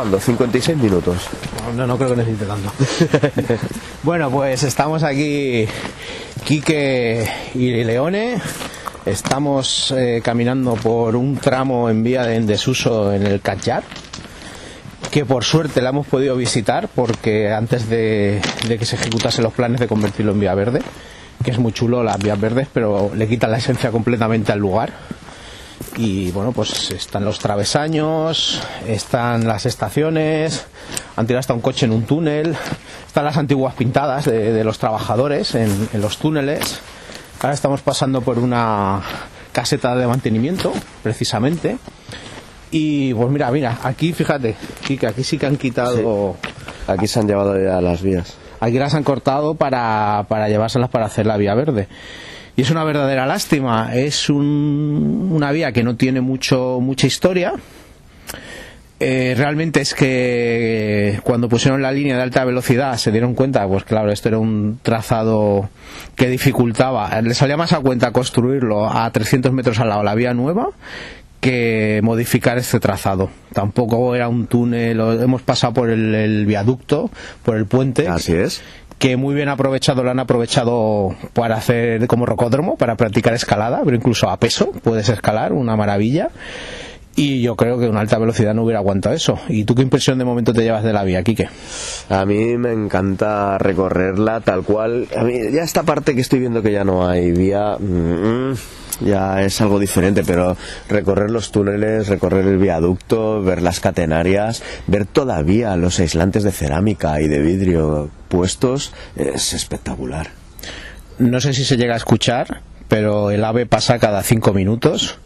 grabando, 56 minutos. No creo que necesite tanto. Bueno, pues estamos aquí, Quique y Leone. Estamos caminando por un tramo en vía en desuso en el Catllar, que por suerte la hemos podido visitar porque antes de que se ejecutasen los planes de convertirlo en vía verde, que es muy chulo las vías verdes, pero le quitan la esencia completamente al lugar. Y bueno, pues están los travesaños, están las estaciones, han tirado hasta un coche en un túnel, están las antiguas pintadas de los trabajadores en los túneles. Ahora estamos pasando por una caseta de mantenimiento, precisamente. Y pues mira, aquí fíjate, que aquí sí que han quitado... Sí. Aquí se han llevado ya las vías. Aquí las han cortado para llevárselas para hacer la vía verde. Y es una verdadera lástima. Es una vía que no tiene mucha historia. Realmente es que cuando pusieron la línea de alta velocidad se dieron cuenta, pues claro, esto era un trazado que dificultaba. Les salía más a cuenta construirlo a 300 metros al lado la vía nueva que modificar este trazado. Tampoco era un túnel, hemos pasado por el viaducto, por el puente. Así es. Que muy bien aprovechado, lo han aprovechado para hacer como rocódromo, para practicar escalada, pero incluso a peso puedes escalar, una maravilla. Y yo creo que una alta velocidad no hubiera aguantado eso. ¿Y tú qué impresión de momento te llevas de la vía, Quique? A mí me encanta recorrerla tal cual. A mí ya esta parte que estoy viendo que ya no hay vía, ya es algo diferente, pero recorrer los túneles, recorrer el viaducto, ver las catenarias, ver todavía los aislantes de cerámica y de vidrio puestos, es espectacular. No sé si se llega a escuchar, pero el AVE pasa cada 5 minutos.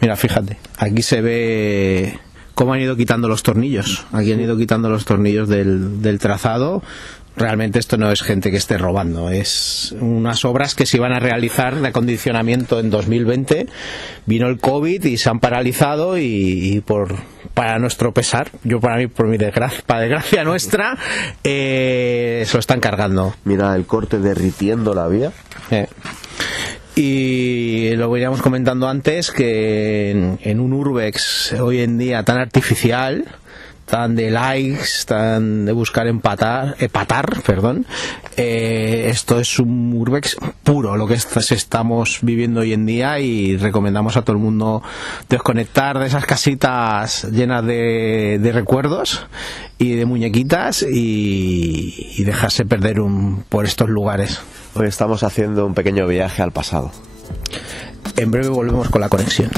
Mira, fíjate, aquí se ve cómo han ido quitando los tornillos. Aquí han ido quitando los tornillos del trazado. Realmente esto no es gente que esté robando, es unas obras que se iban a realizar de acondicionamiento en 2020. Vino el COVID y se han paralizado y para nuestro pesar, para desgracia nuestra, se lo están cargando. Mira el corte derritiendo la vía. Y lo veníamos comentando antes, que en un urbex hoy en día tan artificial, tan de likes, tan de buscar empatar, esto es un urbex puro, lo que estamos viviendo hoy en día, y recomendamos a todo el mundo desconectar de esas casitas llenas de recuerdos y de muñequitas y dejarse perder por estos lugares. Hoy estamos haciendo un pequeño viaje al pasado. En breve volvemos con la conexión.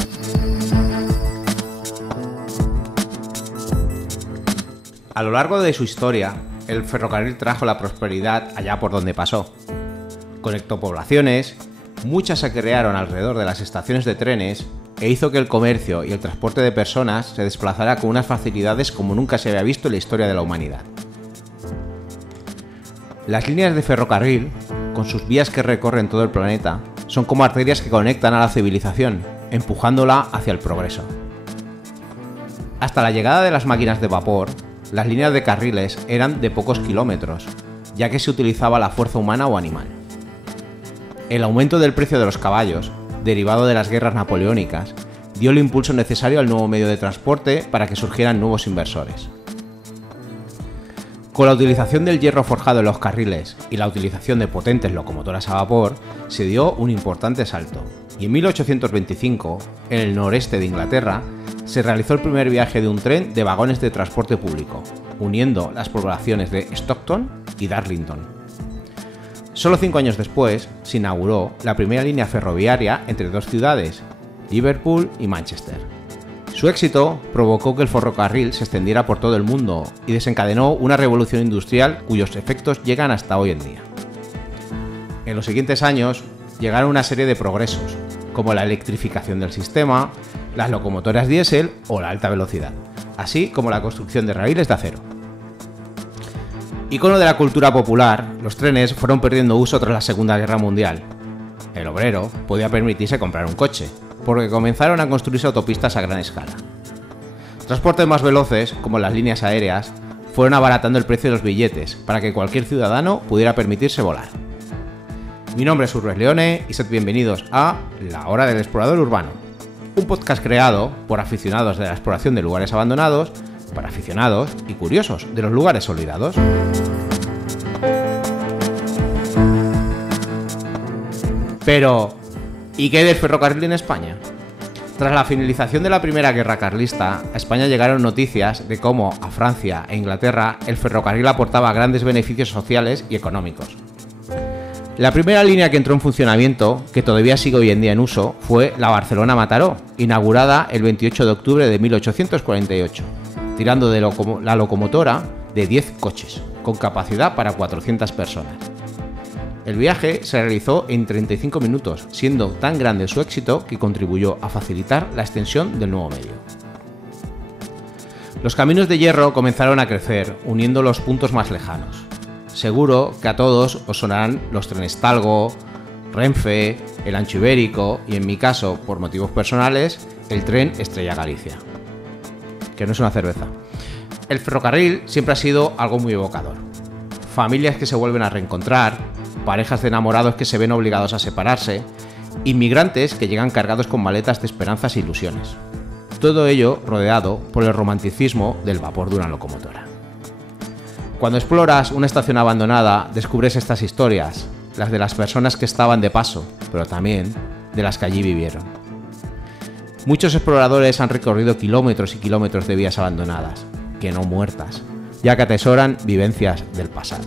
A lo largo de su historia, el ferrocarril trajo la prosperidad allá por donde pasó. Conectó poblaciones, muchas se crearon alrededor de las estaciones de trenes e hizo que el comercio y el transporte de personas se desplazara con unas facilidades como nunca se había visto en la historia de la humanidad. Las líneas de ferrocarril, con sus vías que recorren todo el planeta, son como arterias que conectan a la civilización, empujándola hacia el progreso. Hasta la llegada de las máquinas de vapor, las líneas de carriles eran de pocos kilómetros, ya que se utilizaba la fuerza humana o animal. El aumento del precio de los caballos, derivado de las guerras napoleónicas, dio el impulso necesario al nuevo medio de transporte para que surgieran nuevos inversores. Con la utilización del hierro forjado en los carriles y la utilización de potentes locomotoras a vapor, se dio un importante salto, y en 1825, en el noreste de Inglaterra, se realizó el primer viaje de un tren de vagones de transporte público, uniendo las poblaciones de Stockton y Darlington. Solo 5 años después, se inauguró la primera línea ferroviaria entre dos ciudades, Liverpool y Manchester. Su éxito provocó que el ferrocarril se extendiera por todo el mundo y desencadenó una revolución industrial cuyos efectos llegan hasta hoy en día. En los siguientes años llegaron una serie de progresos, como la electrificación del sistema, las locomotoras diésel o la alta velocidad, así como la construcción de raíles de acero. Icono de la cultura popular, los trenes fueron perdiendo uso tras la Segunda Guerra Mundial. El obrero podía permitirse comprar un coche, porque comenzaron a construirse autopistas a gran escala. Transportes más veloces, como las líneas aéreas, fueron abaratando el precio de los billetes para que cualquier ciudadano pudiera permitirse volar. Mi nombre es Urbes Leone y sed bienvenidos a La Hora del Explorador Urbano, un podcast creado por aficionados de la exploración de lugares abandonados para aficionados y curiosos de los lugares olvidados. Pero, ¿y qué del ferrocarril en España? Tras la finalización de la Primera Guerra Carlista, a España llegaron noticias de cómo a Francia e Inglaterra el ferrocarril aportaba grandes beneficios sociales y económicos. La primera línea que entró en funcionamiento, que todavía sigue hoy en día en uso, fue la Barcelona-Mataró, inaugurada el 28 de octubre de 1848, tirando de la locomotora de 10 coches, con capacidad para 400 personas. El viaje se realizó en 35 minutos, siendo tan grande su éxito que contribuyó a facilitar la extensión del nuevo medio. Los caminos de hierro comenzaron a crecer, uniendo los puntos más lejanos. Seguro que a todos os sonarán los trenes Talgo, Renfe, el Ancho Ibérico y, en mi caso, por motivos personales, el tren Estrella Galicia, que no es una cerveza. El ferrocarril siempre ha sido algo muy evocador. Familias que se vuelven a reencontrar, parejas de enamorados que se ven obligados a separarse, inmigrantes que llegan cargados con maletas de esperanzas e ilusiones. Todo ello rodeado por el romanticismo del vapor de una locomotora. Cuando exploras una estación abandonada, descubres estas historias, las de las personas que estaban de paso, pero también de las que allí vivieron. Muchos exploradores han recorrido kilómetros y kilómetros de vías abandonadas, que no muertas, ya que atesoran vivencias del pasado.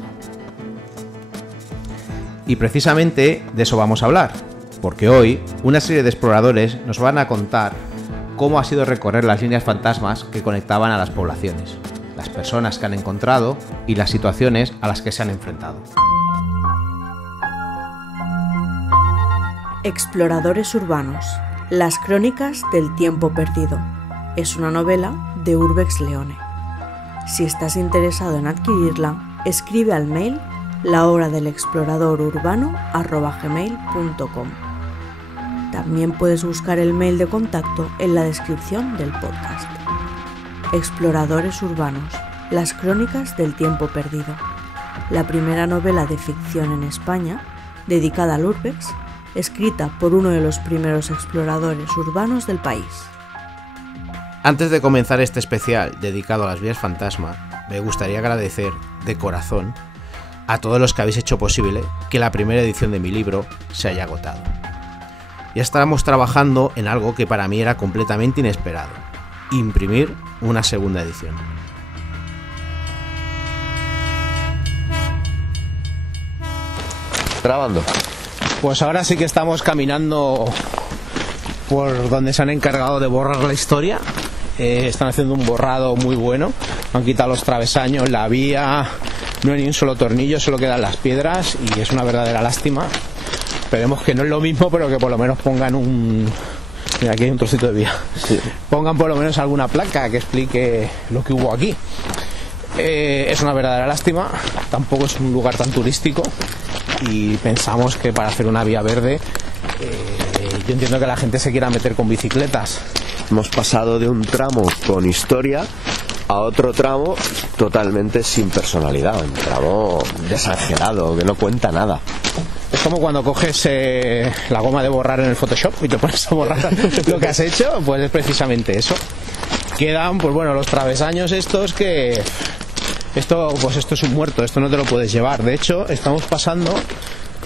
Y precisamente de eso vamos a hablar, porque hoy una serie de exploradores nos van a contar cómo ha sido recorrer las líneas fantasmas que conectaban a las poblaciones, las personas que han encontrado y las situaciones a las que se han enfrentado. Exploradores urbanos, las crónicas del tiempo perdido. Es una novela de Urbex Leone. Si estás interesado en adquirirla, escribe al mail lahoradelexploradorurbano@gmail.com. También puedes buscar el mail de contacto en la descripción del podcast. Exploradores urbanos, las crónicas del tiempo perdido. La primera novela de ficción en España, dedicada al Urbex, escrita por uno de los primeros exploradores urbanos del país. Antes de comenzar este especial dedicado a las vías fantasma, me gustaría agradecer de corazón a todos los que habéis hecho posible que la primera edición de mi libro se haya agotado. Ya estábamos trabajando en algo que para mí era completamente inesperado: imprimir una segunda edición. Grabando. Pues ahora sí que estamos caminando por donde se han encargado de borrar la historia. Están haciendo un borrado muy bueno. Han quitado los travesaños, la vía, no hay ni un solo tornillo, solo quedan las piedras y es una verdadera lástima. Esperemos que no es lo mismo, pero que por lo menos pongan un... Mira, aquí hay un trocito de vía. Sí. Pongan por lo menos alguna placa que explique lo que hubo aquí. Es una verdadera lástima. Tampoco es un lugar tan turístico y pensamos que para hacer una vía verde, yo entiendo que la gente se quiera meter con bicicletas. Hemos pasado de un tramo con historia a otro tramo totalmente sin personalidad, un tramo desangelado, que no cuenta nada. Es como cuando coges la goma de borrar en el Photoshop y te pones a borrar lo que has hecho, pues es precisamente eso. Quedan, pues bueno, los travesaños estos que... Esto es un muerto, esto no te lo puedes llevar. De hecho, estamos pasando...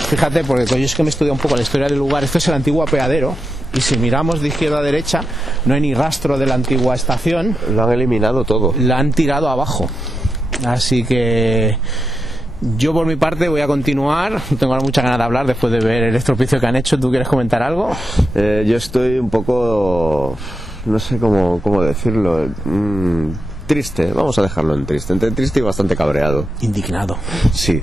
Fíjate, porque yo es que me he estudiado un poco la historia del lugar. Esto es el antiguo apeadero y si miramos de izquierda a derecha no hay ni rastro de la antigua estación. Lo han eliminado todo. La han tirado abajo. Así que yo por mi parte voy a continuar. Tengo muchas ganas de hablar después de ver el estropicio que han hecho. ¿Tú quieres comentar algo? Yo estoy un poco... no sé cómo decirlo... triste, vamos a dejarlo en triste. Entre triste y bastante cabreado. Indignado. Sí.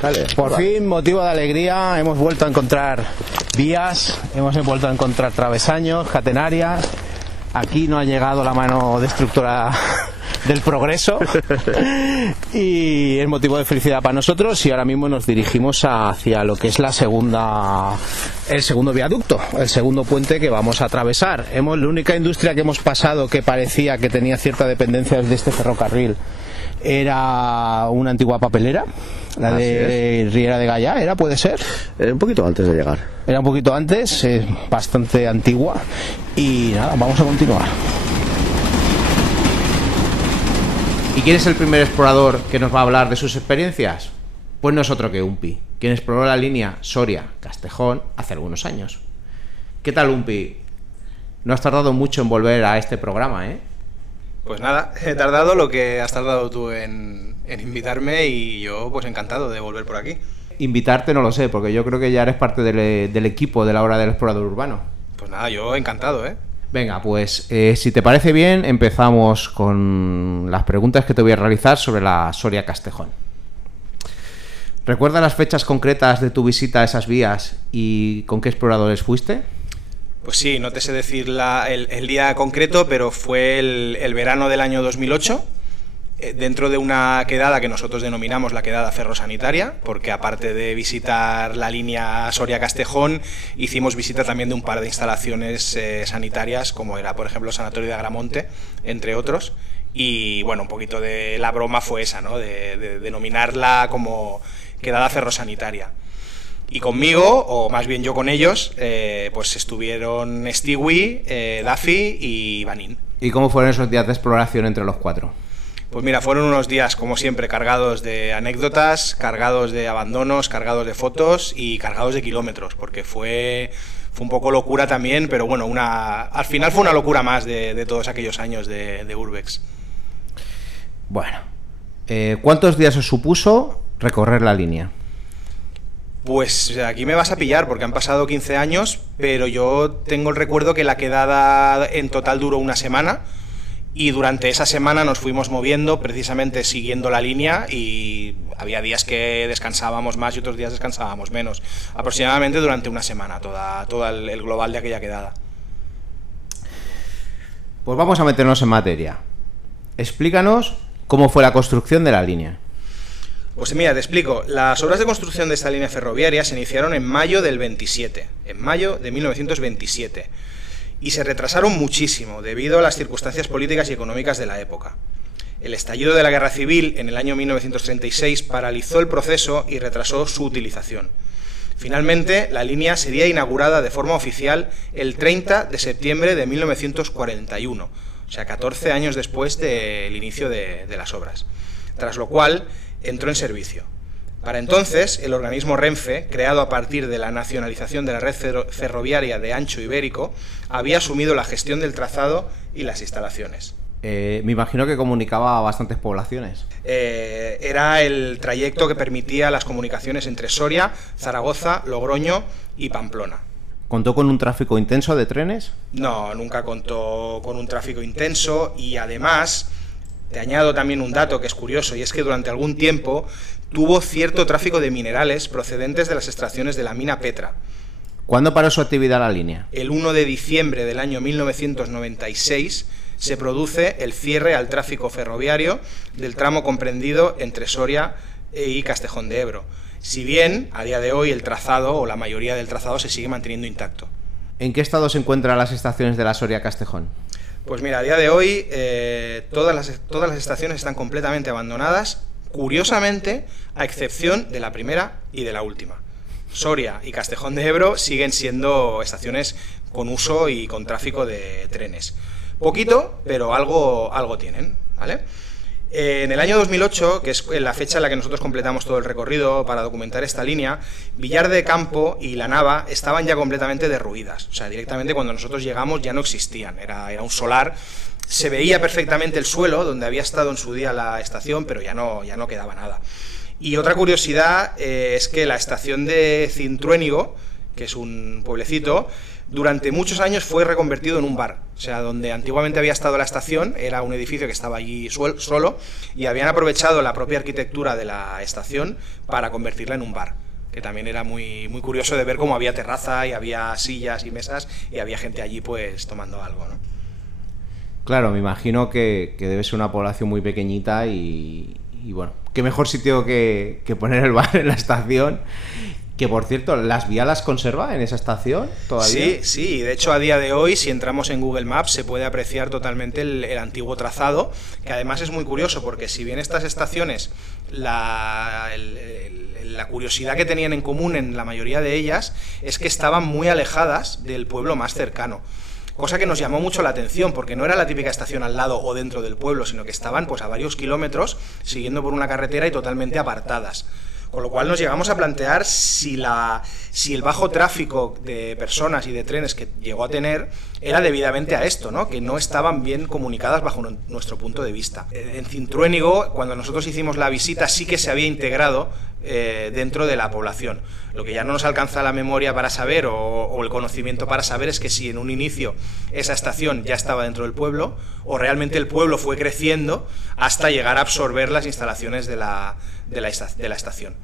Vale, por fin, motivo de alegría, hemos vuelto a encontrar vías, hemos vuelto a encontrar travesaños, catenarias. Aquí no ha llegado la mano destructora del progreso y es motivo de felicidad para nosotros. Y ahora mismo nos dirigimos hacia lo que es el segundo viaducto, el segundo puente que vamos a atravesar. La única industria que hemos pasado que parecía que tenía cierta dependencia de este ferrocarril era una antigua papelera, la de Riera de Gallá, ¿puede ser? Un poquito antes de llegar. Era un poquito antes, bastante antigua. Y nada, vamos a continuar. ¿Y quién es el primer explorador que nos va a hablar de sus experiencias? Pues no es otro que Umpi, quien exploró la línea Soria-Castejón hace algunos años. ¿Qué tal, Umpi? No has tardado mucho en volver a este programa, ¿eh? Pues nada, he tardado lo que has tardado tú en invitarme y yo pues encantado de volver por aquí. Invitarte no lo sé, porque yo creo que ya eres parte del equipo de la Hora del Explorador Urbano. Pues nada, yo encantado, ¿eh? Venga, pues si te parece bien, empezamos con las preguntas que te voy a realizar sobre la Soria-Castejón. ¿Recuerdas las fechas concretas de tu visita a esas vías y con qué exploradores fuiste? Pues sí, no te sé decir el día concreto, pero fue el verano del año 2008, dentro de una quedada que nosotros denominamos la quedada ferrosanitaria, porque aparte de visitar la línea Soria-Castejón, hicimos visita también de un par de instalaciones sanitarias, como era, por ejemplo, el Sanatorio de Agramonte, entre otros. Y bueno, un poquito de la broma fue esa, ¿no? De denominarla como quedada ferrosanitaria. Y conmigo, o más bien yo con ellos, pues estuvieron Stewie, Duffy y Vanin. ¿Y cómo fueron esos días de exploración entre los cuatro? Pues mira, fueron unos días, como siempre, cargados de anécdotas, cargados de abandonos, cargados de fotos y cargados de kilómetros, porque fue un poco locura también, pero bueno, al final fue una locura más de todos aquellos años de Urbex. Bueno, ¿cuántos días os supuso recorrer la línea? Pues aquí me vas a pillar porque han pasado 15 años, pero yo tengo el recuerdo que la quedada en total duró una semana y durante esa semana nos fuimos moviendo precisamente siguiendo la línea y había días que descansábamos más y otros días descansábamos menos. Aproximadamente durante una semana, toda el global de aquella quedada. Pues vamos a meternos en materia. Explícanos cómo fue la construcción de la línea. Pues mira, te explico. Las obras de construcción de esta línea ferroviaria se iniciaron en mayo del 27, en mayo de 1927, y se retrasaron muchísimo debido a las circunstancias políticas y económicas de la época. El estallido de la Guerra Civil en el año 1936 paralizó el proceso y retrasó su utilización. Finalmente, la línea sería inaugurada de forma oficial el 30 de septiembre de 1941, o sea, 14 años después del inicio de las obras, tras lo cual entró en servicio. Para entonces, el organismo Renfe, creado a partir de la nacionalización de la red ferroviaria de ancho ibérico, había asumido la gestión del trazado y las instalaciones. Me imagino que comunicaba a bastantes poblaciones. Era el trayecto que permitía las comunicaciones entre Soria, Zaragoza, Logroño y Pamplona. ¿Contó con un tráfico intenso de trenes? No, nunca contó con un tráfico intenso y además te añado también un dato que es curioso y es que durante algún tiempo tuvo cierto tráfico de minerales procedentes de las extracciones de la mina Petra. ¿Cuándo paró su actividad la línea? El 1 de diciembre del año 1996 se produce el cierre al tráfico ferroviario del tramo comprendido entre Soria y Castejón de Ebro. Si bien, a día de hoy, el trazado o la mayoría del trazado se sigue manteniendo intacto. ¿En qué estado se encuentran las estaciones de la Soria-Castejón? Pues mira, a día de hoy todas las estaciones están completamente abandonadas, curiosamente, a excepción de la primera y de la última. Soria y Castejón de Ebro siguen siendo estaciones con uso y con tráfico de trenes. Poquito, pero algo tienen, ¿vale? En el año 2008, que es la fecha en la que nosotros completamos todo el recorrido para documentar esta línea, Villar de Campo y La Nava estaban ya completamente derruidas. O sea, directamente cuando nosotros llegamos ya no existían. Era un solar. Se veía perfectamente el suelo donde había estado en su día la estación, pero ya no quedaba nada. Y otra curiosidad es que la estación de Cintruénigo, que es un pueblecito, durante muchos años fue reconvertido en un bar. O sea, donde antiguamente había estado la estación, era un edificio que estaba allí solo, y habían aprovechado la propia arquitectura de la estación para convertirla en un bar, que también era muy, muy curioso de ver cómo había terraza y había sillas y mesas y había gente allí pues tomando algo, ¿no? Claro, me imagino que debe ser una población muy pequeñita y bueno, qué mejor sitio que poner el bar en la estación. Que por cierto, ¿las vías las conserva en esa estación todavía? Sí, de hecho a día de hoy, si entramos en Google Maps, se puede apreciar totalmente el antiguo trazado, que además es muy curioso, porque si bien estas estaciones, la curiosidad que tenían en común en la mayoría de ellas, es que estaban muy alejadas del pueblo más cercano. cosa que nos llamó mucho la atención, porque no era la típica estación al lado o dentro del pueblo, sino que estaban pues a varios kilómetros siguiendo por una carretera y totalmente apartadas. Con lo cual nos llegamos a plantear si el bajo tráfico de personas y de trenes que llegó a tener era debidamente a esto, ¿no? Que no estaban bien comunicadas bajo nuestro punto de vista. En Cintruénigo, cuando nosotros hicimos la visita, sí que se había integrado dentro de la población. Lo que ya no nos alcanza la memoria para saber o el conocimiento para saber es que si en un inicio esa estación ya estaba dentro del pueblo o realmente el pueblo fue creciendo hasta llegar a absorber las instalaciones de la estación.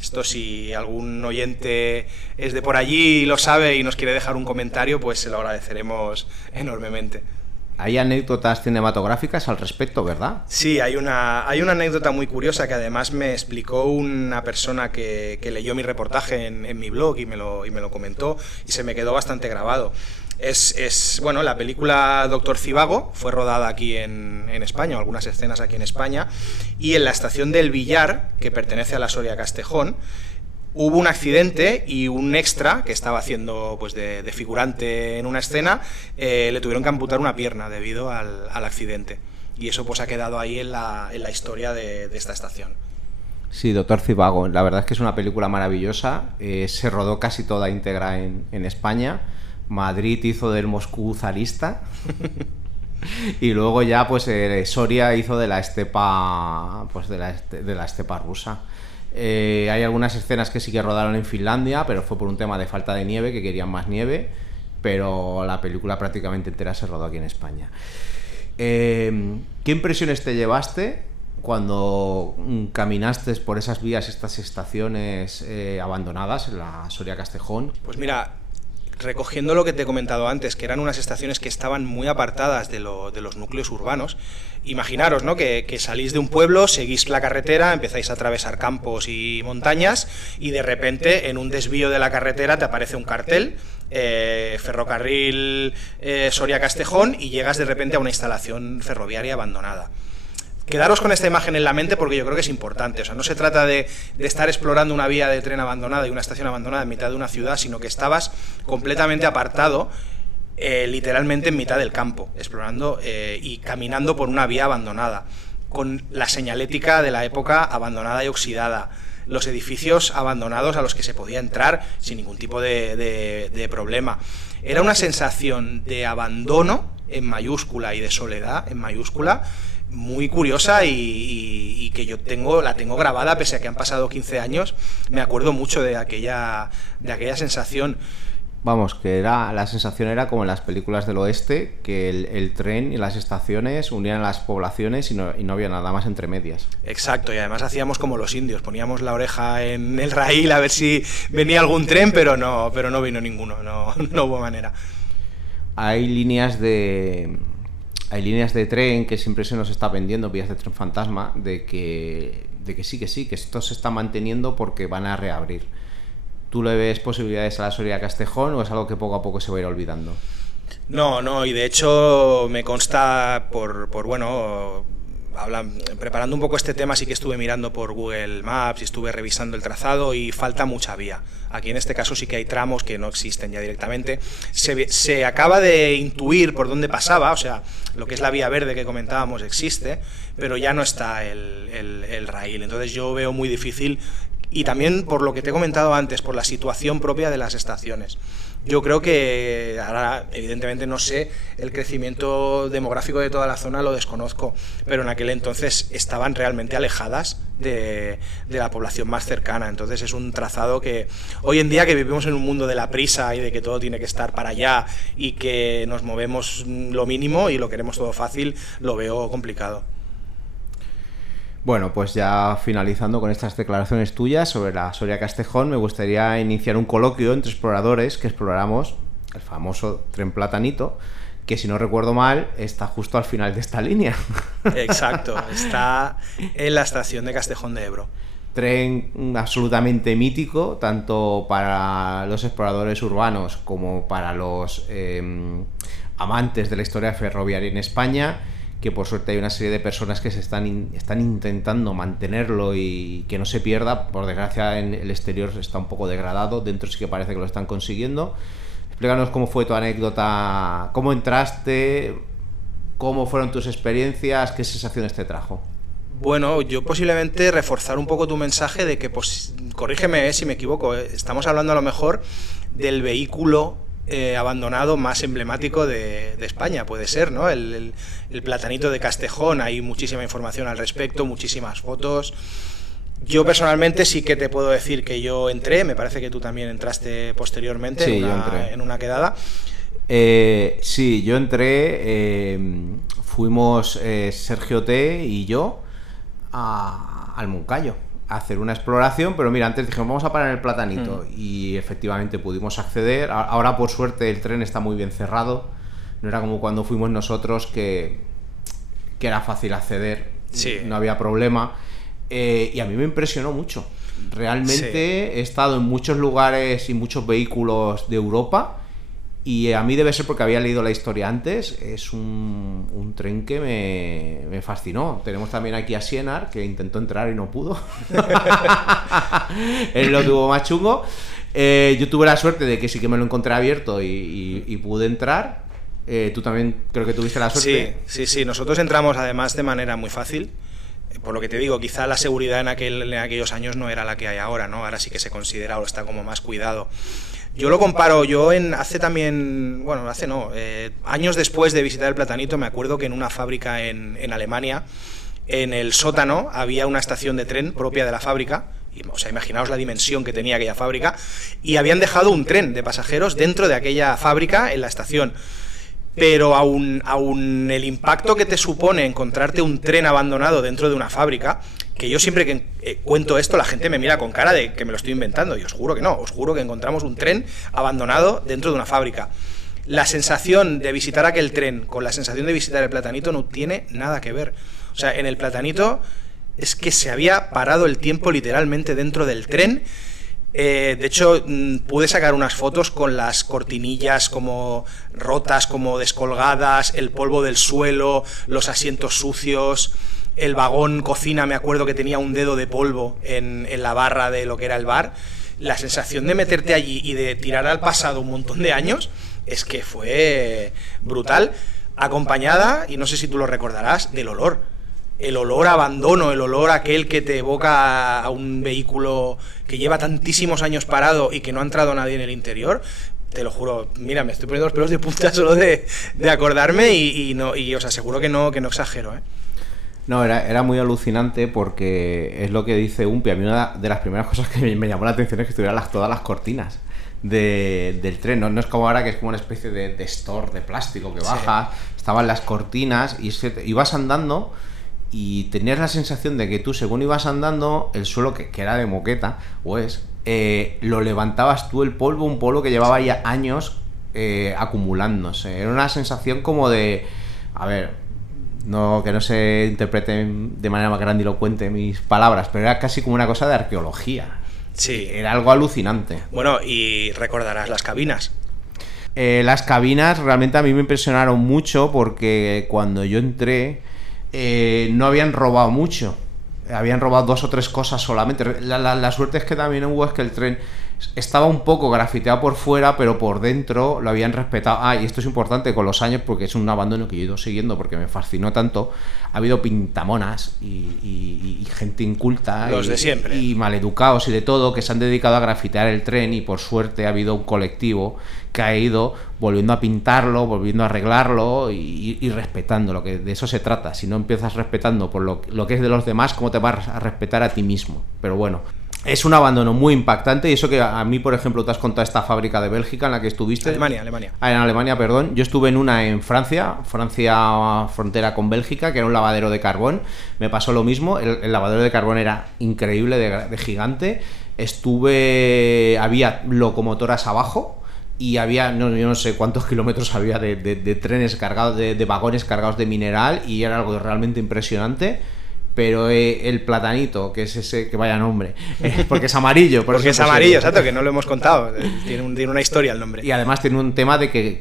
Esto, si algún oyente es de por allí y lo sabe y nos quiere dejar un comentario, pues se lo agradeceremos enormemente. Hay anécdotas cinematográficas al respecto, ¿verdad? Sí, hay una anécdota muy curiosa que además me explicó una persona que leyó mi reportaje en mi blog y me lo comentó y se me quedó bastante grabado. Bueno, la película Doctor Zivago fue rodada aquí en España, o algunas escenas aquí en España, y en la estación del Villar, que pertenece a la Soria Castejón, hubo un accidente y un extra que estaba haciendo pues de figurante en una escena, le tuvieron que amputar una pierna debido al accidente. Y eso pues ha quedado ahí en la historia de esta estación. Sí, Doctor Zivago, la verdad es que es una película maravillosa, se rodó casi toda íntegra en España. Madrid hizo del Moscú zarista y luego ya pues Soria hizo de la estepa, pues de la estepa rusa. Hay algunas escenas que sí que rodaron en Finlandia, pero fue por un tema de falta de nieve, que querían más nieve, pero la película prácticamente entera se rodó aquí en España. ¿Qué impresiones te llevaste cuando caminaste por esas vías, estas estaciones abandonadas en la Soria Castejón? Pues mira, recogiendo lo que te he comentado antes, que eran unas estaciones que estaban muy apartadas de los núcleos urbanos, imaginaros, ¿no? Que salís de un pueblo, seguís la carretera, empezáis a atravesar campos y montañas y de repente en un desvío de la carretera te aparece un cartel, ferrocarril Soria Castejón, y llegas de repente a una instalación ferroviaria abandonada. Quedaros con esta imagen en la mente porque yo creo que es importante. O sea, no se trata de estar explorando una vía de tren abandonada y una estación abandonada en mitad de una ciudad, sino que estabas completamente apartado, literalmente en mitad del campo, explorando y caminando por una vía abandonada, con la señalética de la época abandonada y oxidada, los edificios abandonados a los que se podía entrar sin ningún tipo de problema. Era una sensación de abandono en mayúscula y de soledad en mayúscula, muy curiosa y que yo la tengo grabada, pese a que han pasado 15 años, me acuerdo mucho de aquella sensación. Vamos, que la sensación era como en las películas del oeste, que el tren y las estaciones unían las poblaciones y no había nada más entre medias. Exacto, y además hacíamos como los indios, poníamos la oreja en el raíl a ver si venía algún tren, pero no vino ninguno, no hubo manera. Hay líneas de tren que siempre se nos está vendiendo, vías de tren fantasma, de que sí, que esto se está manteniendo porque van a reabrir. ¿Tú le ves posibilidades a la Soria Castejón o es algo que poco a poco se va a ir olvidando? No, y de hecho me consta preparando un poco este tema, sí que estuve mirando por Google Maps y estuve revisando el trazado y falta mucha vía. Aquí en este caso sí que hay tramos que no existen ya directamente. Se acaba de intuir por dónde pasaba, o sea, lo que es la vía verde que comentábamos existe, pero ya no está el raíl. Entonces yo veo muy difícil, y también por lo que te he comentado antes, por la situación propia de las estaciones. Yo creo que ahora, evidentemente, no sé, el crecimiento demográfico de toda la zona lo desconozco, pero en aquel entonces estaban realmente alejadas de la población más cercana. Entonces es un trazado que hoy en día, que vivimos en un mundo de la prisa y de que todo tiene que estar para allá y que nos movemos lo mínimo y lo queremos todo fácil, lo veo complicado. Bueno, pues ya finalizando con estas declaraciones tuyas sobre la Soria Castejón, me gustaría iniciar un coloquio entre exploradores que exploramos el famoso tren Platanito, que si no recuerdo mal está justo al final de esta línea. Exacto, está en la estación de Castejón de Ebro. Tren absolutamente mítico, tanto para los exploradores urbanos como para los amantes de la historia ferroviaria en España, que por suerte hay una serie de personas que están intentando mantenerlo y que no se pierda. Por desgracia, en el exterior está un poco degradado, dentro sí que parece que lo están consiguiendo. Explícanos cómo fue tu anécdota, cómo entraste, cómo fueron tus experiencias, qué sensaciones te trajo. Bueno, yo posiblemente reforzar un poco tu mensaje de que, pues, corrígeme si me equivoco, estamos hablando a lo mejor del vehículo abandonado más emblemático de España, puede ser, ¿no? El platanito de Castejón, hay muchísima información al respecto, muchísimas fotos. Yo personalmente sí que te puedo decir que yo entré, me parece que tú también entraste posteriormente, sí, en una quedada. Sí, yo entré, fuimos Sergio T. y yo al Moncayo a hacer una exploración, pero mira, antes dijimos vamos a parar en el platanito y efectivamente pudimos acceder. Ahora por suerte el tren está muy bien cerrado, no era como cuando fuimos nosotros que era fácil acceder, sí. No había problema, y a mí me impresionó mucho. Realmente sí. He estado en muchos lugares y muchos vehículos de Europa. Y a mí debe ser porque había leído la historia antes. Es un tren que me fascinó. Tenemos también aquí a Sienar, que intentó entrar y no pudo. Él lo tuvo más chungo. Yo tuve la suerte de que sí que me lo encontré abierto y pude entrar. Tú también creo que tuviste la suerte. Sí. Nosotros entramos además de manera muy fácil. Por lo que te digo, quizá la seguridad en aquellos años no era la que hay ahora, ¿no? Ahora sí que se considera o está como más cuidado. Yo lo comparo, años después de visitar el Platanito, me acuerdo que en una fábrica en Alemania, en el sótano, había una estación de tren propia de la fábrica, o sea, imaginaos la dimensión que tenía aquella fábrica, y habían dejado un tren de pasajeros dentro de aquella fábrica en la estación. Pero aún el impacto que te supone encontrarte un tren abandonado dentro de una fábrica, que yo siempre que cuento esto la gente me mira con cara de que me lo estoy inventando, y os juro que no, os juro que encontramos un tren abandonado dentro de una fábrica. La sensación de visitar aquel tren con la sensación de visitar el Platanito no tiene nada que ver. O sea, en el Platanito es que se había parado el tiempo literalmente dentro del tren. De hecho, pude sacar unas fotos con las cortinillas como rotas, como descolgadas, el polvo del suelo, los asientos sucios, el vagón cocina, me acuerdo que tenía un dedo de polvo en la barra de lo que era el bar. La sensación de meterte allí y de tirar al pasado un montón de años es que fue brutal, acompañada, y no sé si tú lo recordarás, del olor. El olor a abandono, el olor aquel que te evoca a un vehículo que lleva tantísimos años parado y que no ha entrado nadie en el interior. Te lo juro, mira, me estoy poniendo los pelos de punta solo de acordarme y os aseguro que no exagero, ¿eh? No, era muy alucinante porque es lo que dice Umpi. A mí una de las primeras cosas que me llamó la atención es que estuvieran todas las cortinas del tren. No es como ahora que es como una especie de store de plástico que baja. Sí. Estaban las cortinas y ibas andando y tenías la sensación de que tú, según ibas andando, el suelo que era de moqueta, lo levantabas tú el polvo, un polvo que llevaba ya años acumulándose. Era una sensación como de... A ver, que no se interpreten de manera más grandilocuente mis palabras, pero era casi como una cosa de arqueología. Sí. Era algo alucinante. Bueno, y recordarás las cabinas. Las cabinas realmente a mí me impresionaron mucho porque cuando yo entré no habían robado mucho. Habían robado 2 o 3 cosas solamente. La suerte es que también hubo es que el tren estaba un poco grafiteado por fuera, pero por dentro lo habían respetado. Y esto es importante con los años porque es un abandono que yo he ido siguiendo porque me fascinó tanto. Ha habido pintamonas y gente inculta, los de siempre, y maleducados y de todo, que se han dedicado a grafitear el tren, y por suerte ha habido un colectivo que ha ido volviendo a pintarlo, volviendo a arreglarlo y respetándolo, que de eso se trata. Si no empiezas respetando por lo que es de los demás, ¿cómo te vas a respetar a ti mismo? Pero bueno, es un abandono muy impactante, y eso que a mí, por ejemplo, te has contado esta fábrica de Bélgica en la que estuviste. Alemania. En Alemania, perdón. Yo estuve en una en Francia frontera con Bélgica, que era un lavadero de carbón. Me pasó lo mismo, el lavadero de carbón era increíble, de gigante. Había locomotoras abajo, y había, yo no sé cuántos kilómetros había de trenes cargados, de vagones cargados de mineral, y era algo realmente impresionante. Pero el Platanito, que es ese, que vaya nombre, porque es amarillo. Porque es amarillo, exacto, que no lo hemos contado. Tiene una historia el nombre. Y además tiene un tema de que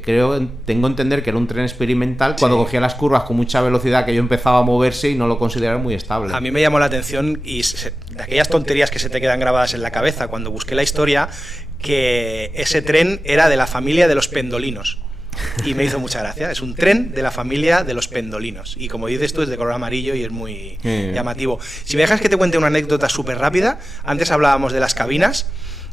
tengo a entender que era un tren experimental. Cuando cogía las curvas con mucha velocidad, que yo empezaba a moverse y no lo consideraba muy estable. A mí me llamó la atención, y de aquellas tonterías que se te quedan grabadas en la cabeza, cuando busqué la historia, que ese tren era de la familia de los pendolinos. Y me hizo mucha gracia. Es un tren de la familia de los pendolinos. Y como dices tú, es de color amarillo y es muy llamativo. Si me dejas que te cuente una anécdota súper rápida, antes hablábamos de las cabinas.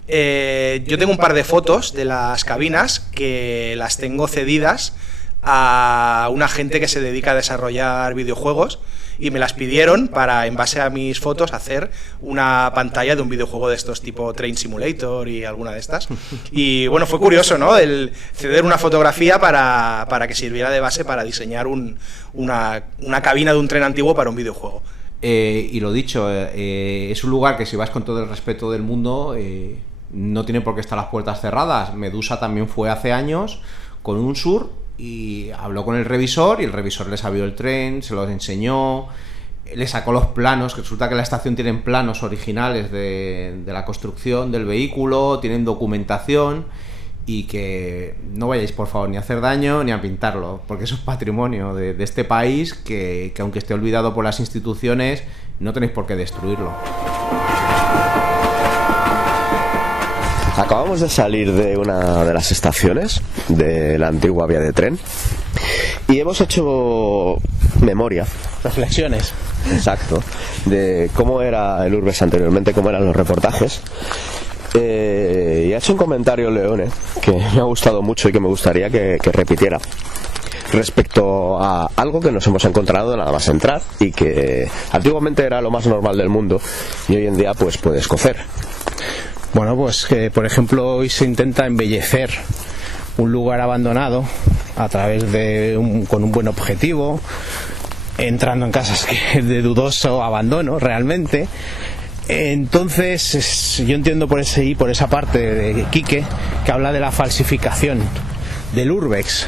Yo tengo un par de fotos de las cabinas que las tengo cedidas a una gente que se dedica a desarrollar videojuegos y me las pidieron para, en base a mis fotos, hacer una pantalla de un videojuego de estos tipo Train Simulator y alguna de estas. Y bueno, fue curioso, ¿no? El ceder una fotografía para que sirviera de base para diseñar una cabina de un tren antiguo para un videojuego. Y lo dicho, es un lugar que, si vas con todo el respeto del mundo, no tiene por qué estar las puertas cerradas. Medusa también fue hace años con un Sur y habló con el revisor, y el revisor les abrió el tren, se los enseñó, le sacó los planos, que resulta que la estación tienen planos originales de la construcción del vehículo, tienen documentación, y que no vayáis por favor ni a hacer daño ni a pintarlo, porque eso es patrimonio de este país que aunque esté olvidado por las instituciones, no tenéis por qué destruirlo. Acabamos de salir de una de las estaciones de la antigua vía de tren y hemos hecho memoria, reflexiones, exacto, de cómo era el Urbex anteriormente, cómo eran los reportajes. Y ha hecho un comentario Leone que me ha gustado mucho y que me gustaría que repitiera respecto a algo que nos hemos encontrado nada más entrar y que antiguamente era lo más normal del mundo y hoy en día pues puede escocer. Bueno, pues que por ejemplo hoy se intenta embellecer un lugar abandonado a través de con un buen objetivo, entrando en casas de dudoso abandono realmente. Entonces yo entiendo por esa parte de Quique, que habla de la falsificación del Urbex,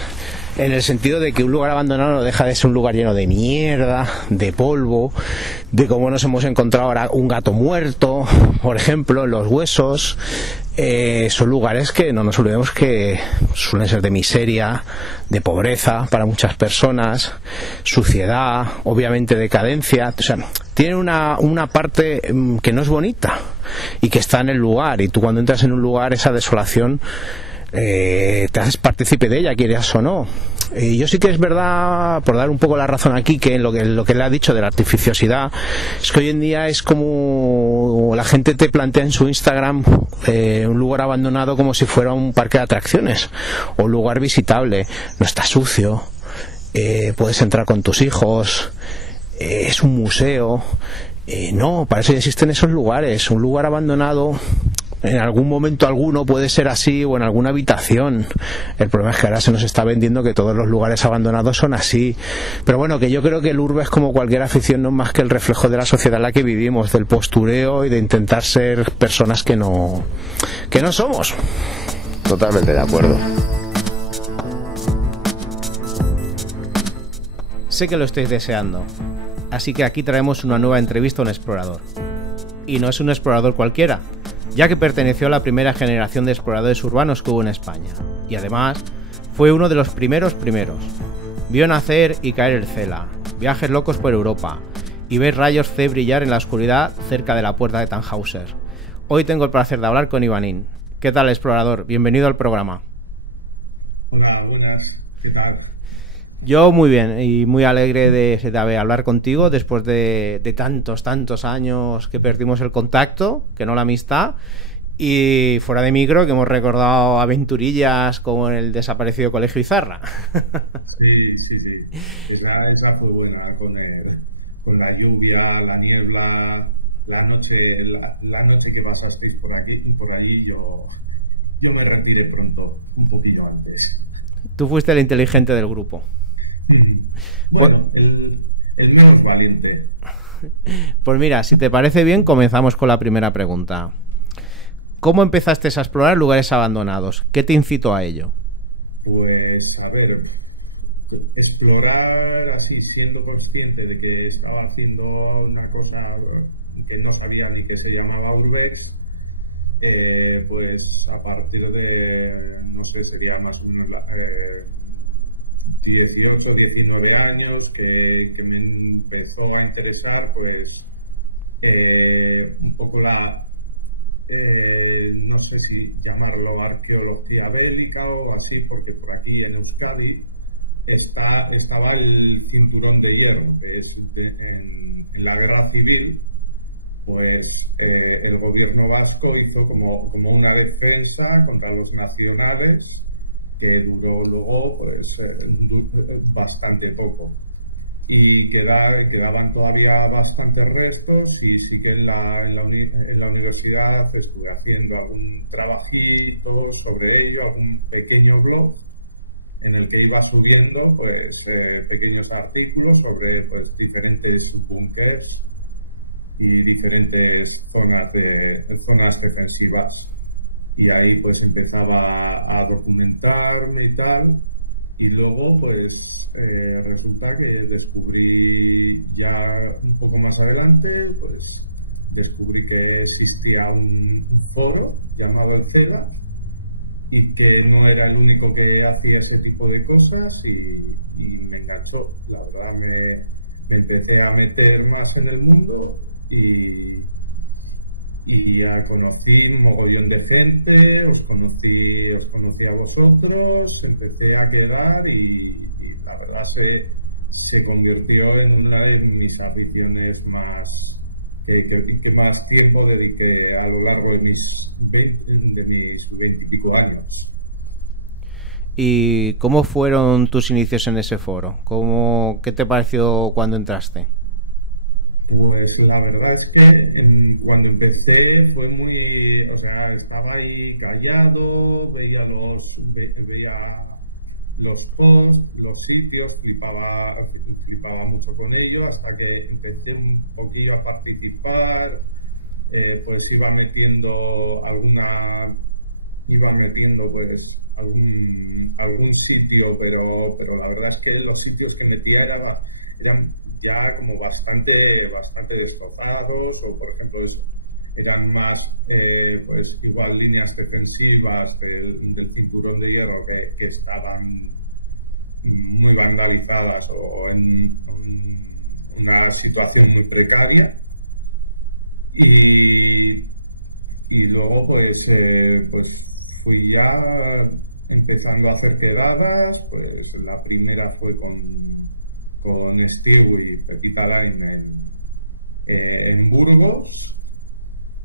en el sentido de que un lugar abandonado no deja de ser un lugar lleno de mierda, de polvo, de cómo nos hemos encontrado ahora un gato muerto, por ejemplo, en los huesos. Son lugares que no nos olvidemos que suelen ser de miseria, de pobreza para muchas personas, suciedad, obviamente decadencia. O sea, tienen una parte que no es bonita y que está en el lugar, y tú cuando entras en un lugar, esa desolación te haces partícipe de ella, quieras o no. Yo sí que es verdad, por dar un poco la razón aquí, que lo que le ha dicho de la artificiosidad, es que hoy en día es como la gente te plantea en su Instagram un lugar abandonado como si fuera un parque de atracciones o un lugar visitable. No está sucio, puedes entrar con tus hijos, es un museo. No, para eso ya existen esos lugares. Un lugar abandonado en algún momento alguno puede ser así, o en alguna habitación. El problema es que ahora se nos está vendiendo que todos los lugares abandonados son así. Pero bueno, que yo creo que el Urbex, como cualquier afición, no es más que el reflejo de la sociedad en la que vivimos, del postureo y de intentar ser personas que no somos. Totalmente de acuerdo. Sé que lo estáis deseando, así que aquí traemos una nueva entrevista a un explorador. Y no es un explorador cualquiera, ya que perteneció a la primera generación de exploradores urbanos que hubo en España, y además fue uno de los primeros. Vio nacer y caer el Cela, viajes locos por Europa, y ver rayos C brillar en la oscuridad cerca de la puerta de Tannhäuser. Hoy tengo el placer de hablar con Ivanín. ¿Qué tal, explorador? Bienvenido al programa. Hola, buenas, ¿qué tal? Yo muy bien y muy alegre de hablar contigo después de tantos años que perdimos el contacto, que no la amistad, y fuera de micro que hemos recordado aventurillas como en el desaparecido Colegio Izarra. Sí. Esa fue buena, con la lluvia, la niebla, la noche que pasasteis por allí yo me retiré pronto, un poquillo antes. Tú fuiste el inteligente del grupo. Bueno, el menos valiente. Pues mira, si te parece bien, comenzamos con la primera pregunta. ¿Cómo empezaste a explorar lugares abandonados? ¿Qué te incitó a ello? Pues, a ver, explorar así, siendo consciente de que estaba haciendo una cosa que no sabía ni que se llamaba Urbex, pues a partir de, no sé, sería más o menos 18, 19 años que me empezó a interesar pues un poco no sé si llamarlo arqueología bélica o así, porque por aquí en Euskadi estaba el cinturón de hierro, que es en la guerra civil, pues el gobierno vasco hizo como una defensa contra los nacionales, que duró luego pues bastante poco, y quedaban todavía bastantes restos, y sí que en la universidad estuve haciendo algún trabajito sobre ello, algún pequeño blog en el que iba subiendo pues pequeños artículos sobre pues diferentes búnkers y diferentes zonas defensivas, y ahí pues empezaba a documentarme y tal, y luego pues resulta que descubrí ya un poco más adelante, pues descubrí que existía un foro llamado el CEDA, y que no era el único que hacía ese tipo de cosas, y me enganchó. La verdad me empecé a meter más en el mundo, y ya conocí un mogollón de gente, os conocí a vosotros, empecé a quedar, y la verdad se convirtió en una de mis aficiones más que más tiempo dediqué a lo largo de mis 20 y pico años. ¿Y cómo fueron tus inicios en ese foro? ¿Qué te pareció cuando entraste? Pues la verdad es que cuando empecé fue estaba ahí callado, veía los posts, los sitios, flipaba mucho con ello, hasta que empecé un poquillo a participar, pues iba metiendo pues algún sitio, pero la verdad es que los sitios que metía eran ya como bastante destrozados, o por ejemplo eran más pues igual líneas defensivas del cinturón de hierro que estaban muy vandalizadas o en una situación muy precaria, y luego pues fui ya empezando a hacer quedadas. Pues la primera fue con Stewie y Pepita Line en Burgos,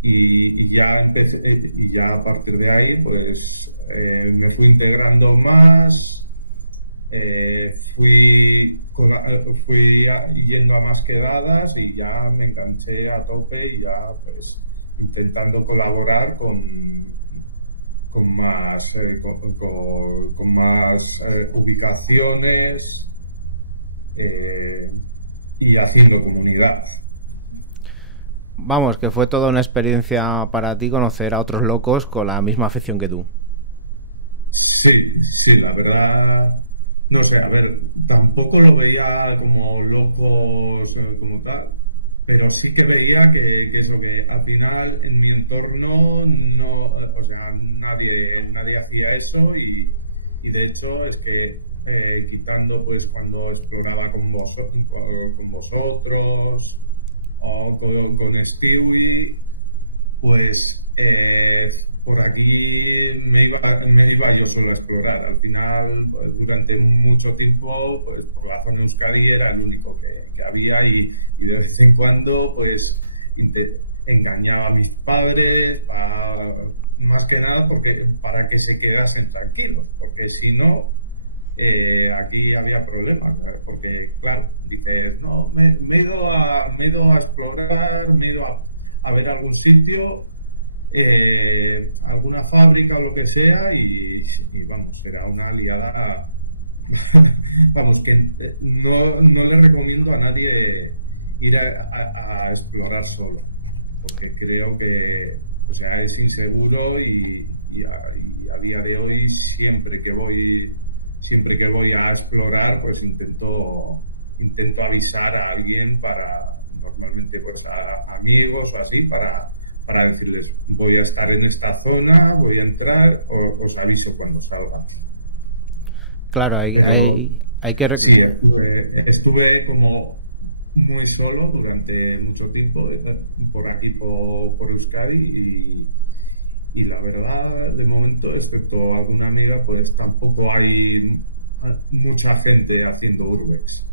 y ya empecé, y ya a partir de ahí pues me fui integrando más, fui yendo a más quedadas, y ya me enganché a tope, y ya pues intentando colaborar con más ubicaciones, y haciendo comunidad. Vamos, que fue toda una experiencia para ti conocer a otros locos con la misma afición que tú. Sí, la verdad, no sé, a ver, tampoco lo veía como locos como tal, pero sí que veía que eso, que al final en mi entorno nadie hacía eso, y de hecho es que quitando pues cuando exploraba con vosotros o con Stewie, pues por aquí me iba yo solo a explorar. Al final, pues, durante mucho tiempo, pues por la zona de Euskadi era el único que había, y de vez en cuando pues engañaba a mis padres más que nada para que se quedasen tranquilos, porque si no aquí había problemas, porque claro, dices, no, me he ido a explorar, me he ido a ver algún sitio, alguna fábrica o lo que sea, y vamos, era una liada. Vamos, que no le recomiendo a nadie ir a explorar solo, porque creo que es inseguro, y a día de hoy siempre que voy a explorar pues intento avisar a alguien, normalmente pues a amigos o así, para decirles, voy a estar en esta zona, voy a entrar, os aviso cuando salga. Claro, hay que sí, estuve como muy solo durante mucho tiempo por aquí, por Euskadi, y la verdad, de momento, excepto alguna amiga, pues tampoco hay mucha gente haciendo urbex.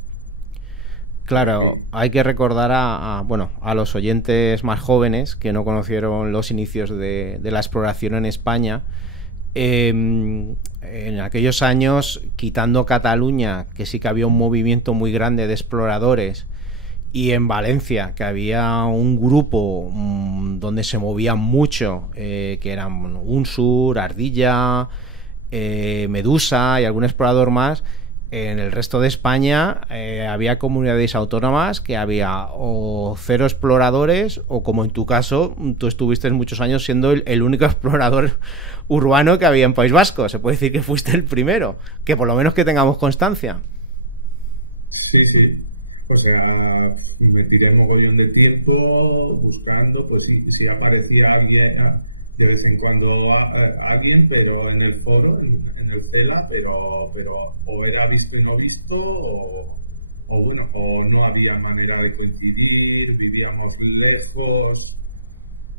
Claro, Sí. hay que recordar a los oyentes más jóvenes que no conocieron los inicios de la exploración en España. En aquellos años, quitando Cataluña, que sí que había un movimiento muy grande de exploradores, y en Valencia, que había un grupo donde se movían mucho, que eran Unsur, Ardilla, Medusa y algún explorador más. En el resto de España había comunidades autónomas que había o 0 exploradores, o como en tu caso, tú estuviste muchos años siendo el único explorador urbano que había en País Vasco. Se puede decir que fuiste el primero, que por lo menos que tengamos constancia. Sí, sí. O sea, me tiré mogollón de tiempo buscando, pues si aparecía alguien, de vez en cuando alguien, pero en el foro, en el CELA, pero o era visto y no visto, o bueno, o no había manera de coincidir, vivíamos lejos,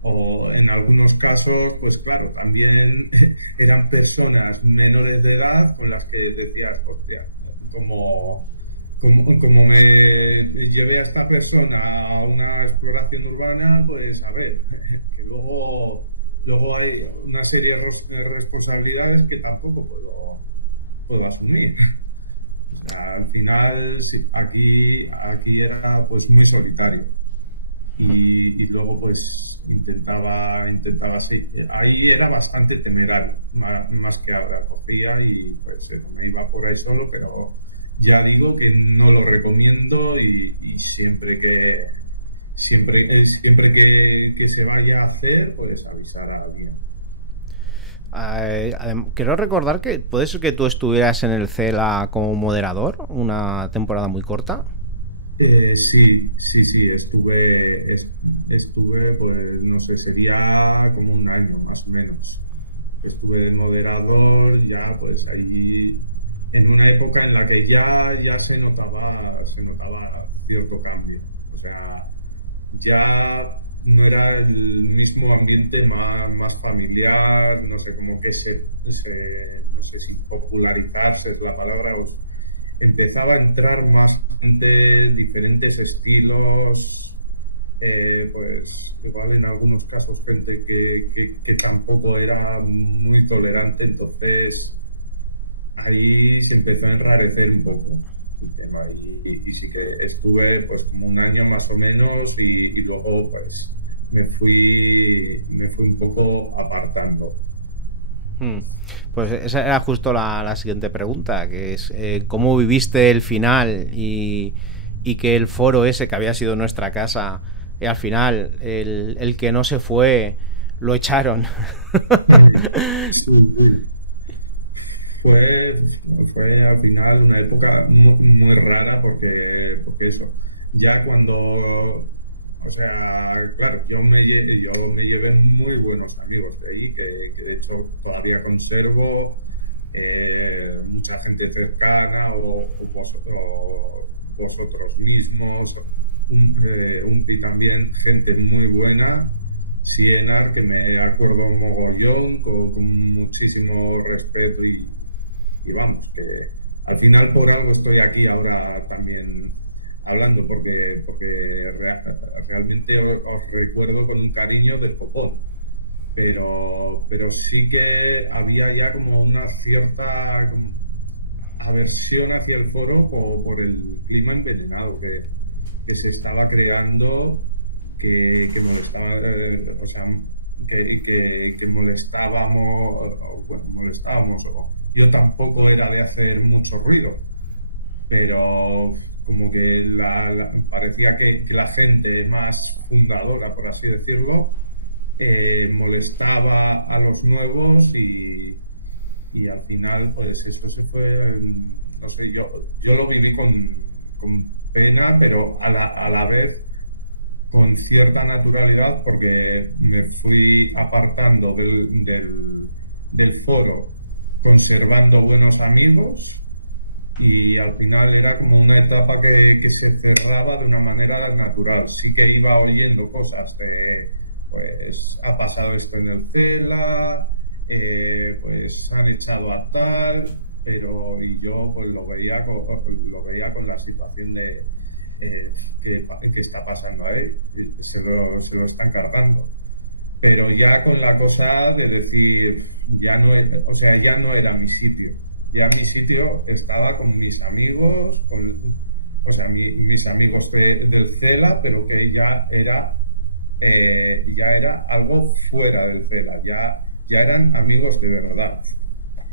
o en algunos casos, pues claro, también eran personas menores de edad con las que decías, hostia, como me llevé a esta persona a una exploración urbana, pues a ver, que luego hay una serie de responsabilidades que tampoco puedo asumir. O sea, al final sí, aquí era pues muy solitario y luego pues intentaba sí, ahí era bastante temerario, más que ahora cogía y pues me iba por ahí solo, pero ya digo que no lo recomiendo y siempre que se vaya a hacer, pues avisar a alguien. Quiero recordar que puede ser que tú estuvieras en el CELA como moderador una temporada muy corta. Sí, estuve, pues no sé, sería como un año más o menos. Estuve de moderador, ya pues ahí en una época en la que ya se notaba cierto cambio. O sea, ya no era el mismo ambiente más familiar, no sé, como que no sé si popularizarse es la palabra, empezaba a entrar más gente, diferentes estilos, pues igual en algunos casos gente que tampoco era muy tolerante, entonces ahí se empezó a enrarecer un poco el tema y sí que estuve pues como un año más o menos y luego pues me fui un poco apartando. Pues esa era justo la siguiente pregunta, que es ¿cómo viviste el final y que el foro ese que había sido nuestra casa, y al final el que no se fue lo echaron? Fue al final una época muy rara porque eso, ya cuando, o sea, claro, yo me llevé muy buenos amigos de ahí, que de hecho todavía conservo, mucha gente cercana o vosotros mismos, y también gente muy buena, Sienar, que me acuerdo un mogollón, con muchísimo respeto y vamos, que al final por algo estoy aquí ahora también hablando, porque realmente os recuerdo con un cariño del copón, pero sí que había ya como una cierta aversión hacia el foro por el clima envenenado que se estaba creando, que molestaba, o sea, que molestábamos, o yo tampoco era de hacer mucho ruido, pero como que parecía que la gente más fundadora, por así decirlo, molestaba a los nuevos y al final pues eso se fue, no sé, yo lo viví con pena, pero a la vez con cierta naturalidad, porque me fui apartando del foro, conservando buenos amigos, y al final era como una etapa que se cerraba de una manera natural. Sí que iba oyendo cosas pues ha pasado esto en el CELA, pues han echado a tal, pero y yo pues lo veía con la situación de que está pasando a él, se lo están cargando, pero ya con la cosa de decir ya no era mi sitio, ya mi sitio estaba con mis amigos, mis amigos del CELA, pero que ya era algo fuera del CELA, ya eran amigos de verdad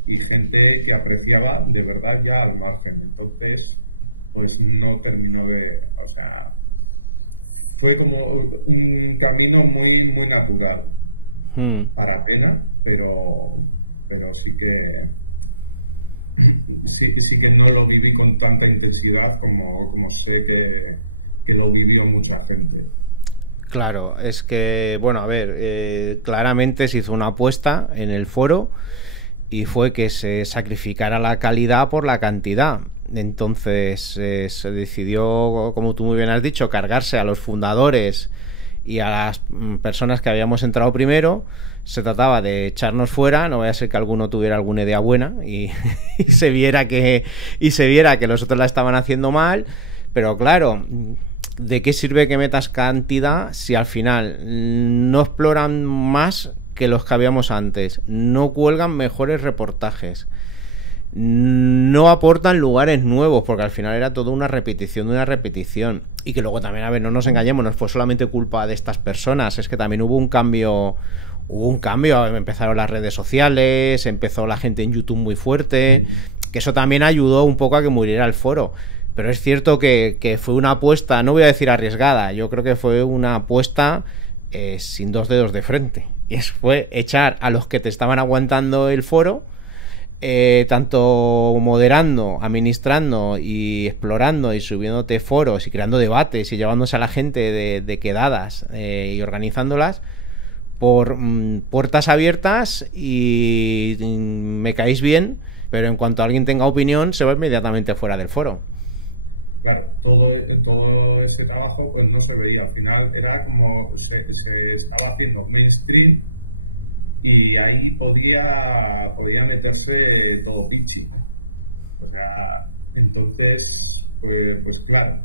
y gente que apreciaba de verdad ya al margen. Entonces pues no terminó fue como un camino muy muy natural, para pena, pero sí que no lo viví con tanta intensidad como sé que lo vivió mucha gente. Claro, es que, bueno, a ver, claramente se hizo una apuesta en el foro y fue que se sacrificara la calidad por la cantidad. Entonces se decidió, como tú muy bien has dicho, cargarse a los fundadores y a las personas que habíamos entrado primero. Se trataba de echarnos fuera, no vaya a ser que alguno tuviera alguna idea buena y se viera que los otros la estaban haciendo mal. Pero claro, ¿de qué sirve que metas cantidad si al final no exploran más que los que habíamos antes? No cuelgan mejores reportajes, no aportan lugares nuevos, porque al final era todo una repetición de una repetición. Y que luego también, a ver, no nos engañemos, no fue solamente culpa de estas personas, es que también hubo un cambio, empezaron las redes sociales, empezó la gente en YouTube muy fuerte, que eso también ayudó un poco a que muriera el foro. Pero es cierto que fue una apuesta, no voy a decir arriesgada, yo creo que fue una apuesta sin dos dedos de frente. Y eso fue echar a los que te estaban aguantando el foro, tanto moderando, administrando y explorando y subiéndote foros y creando debates y llevándose a la gente de quedadas y organizándolas por puertas abiertas y me caéis bien, pero en cuanto alguien tenga opinión se va inmediatamente fuera del foro. Claro, todo ese trabajo pues no se veía, al final era como se estaba haciendo mainstream y ahí podía meterse todo pichi. O sea, entonces pues claro,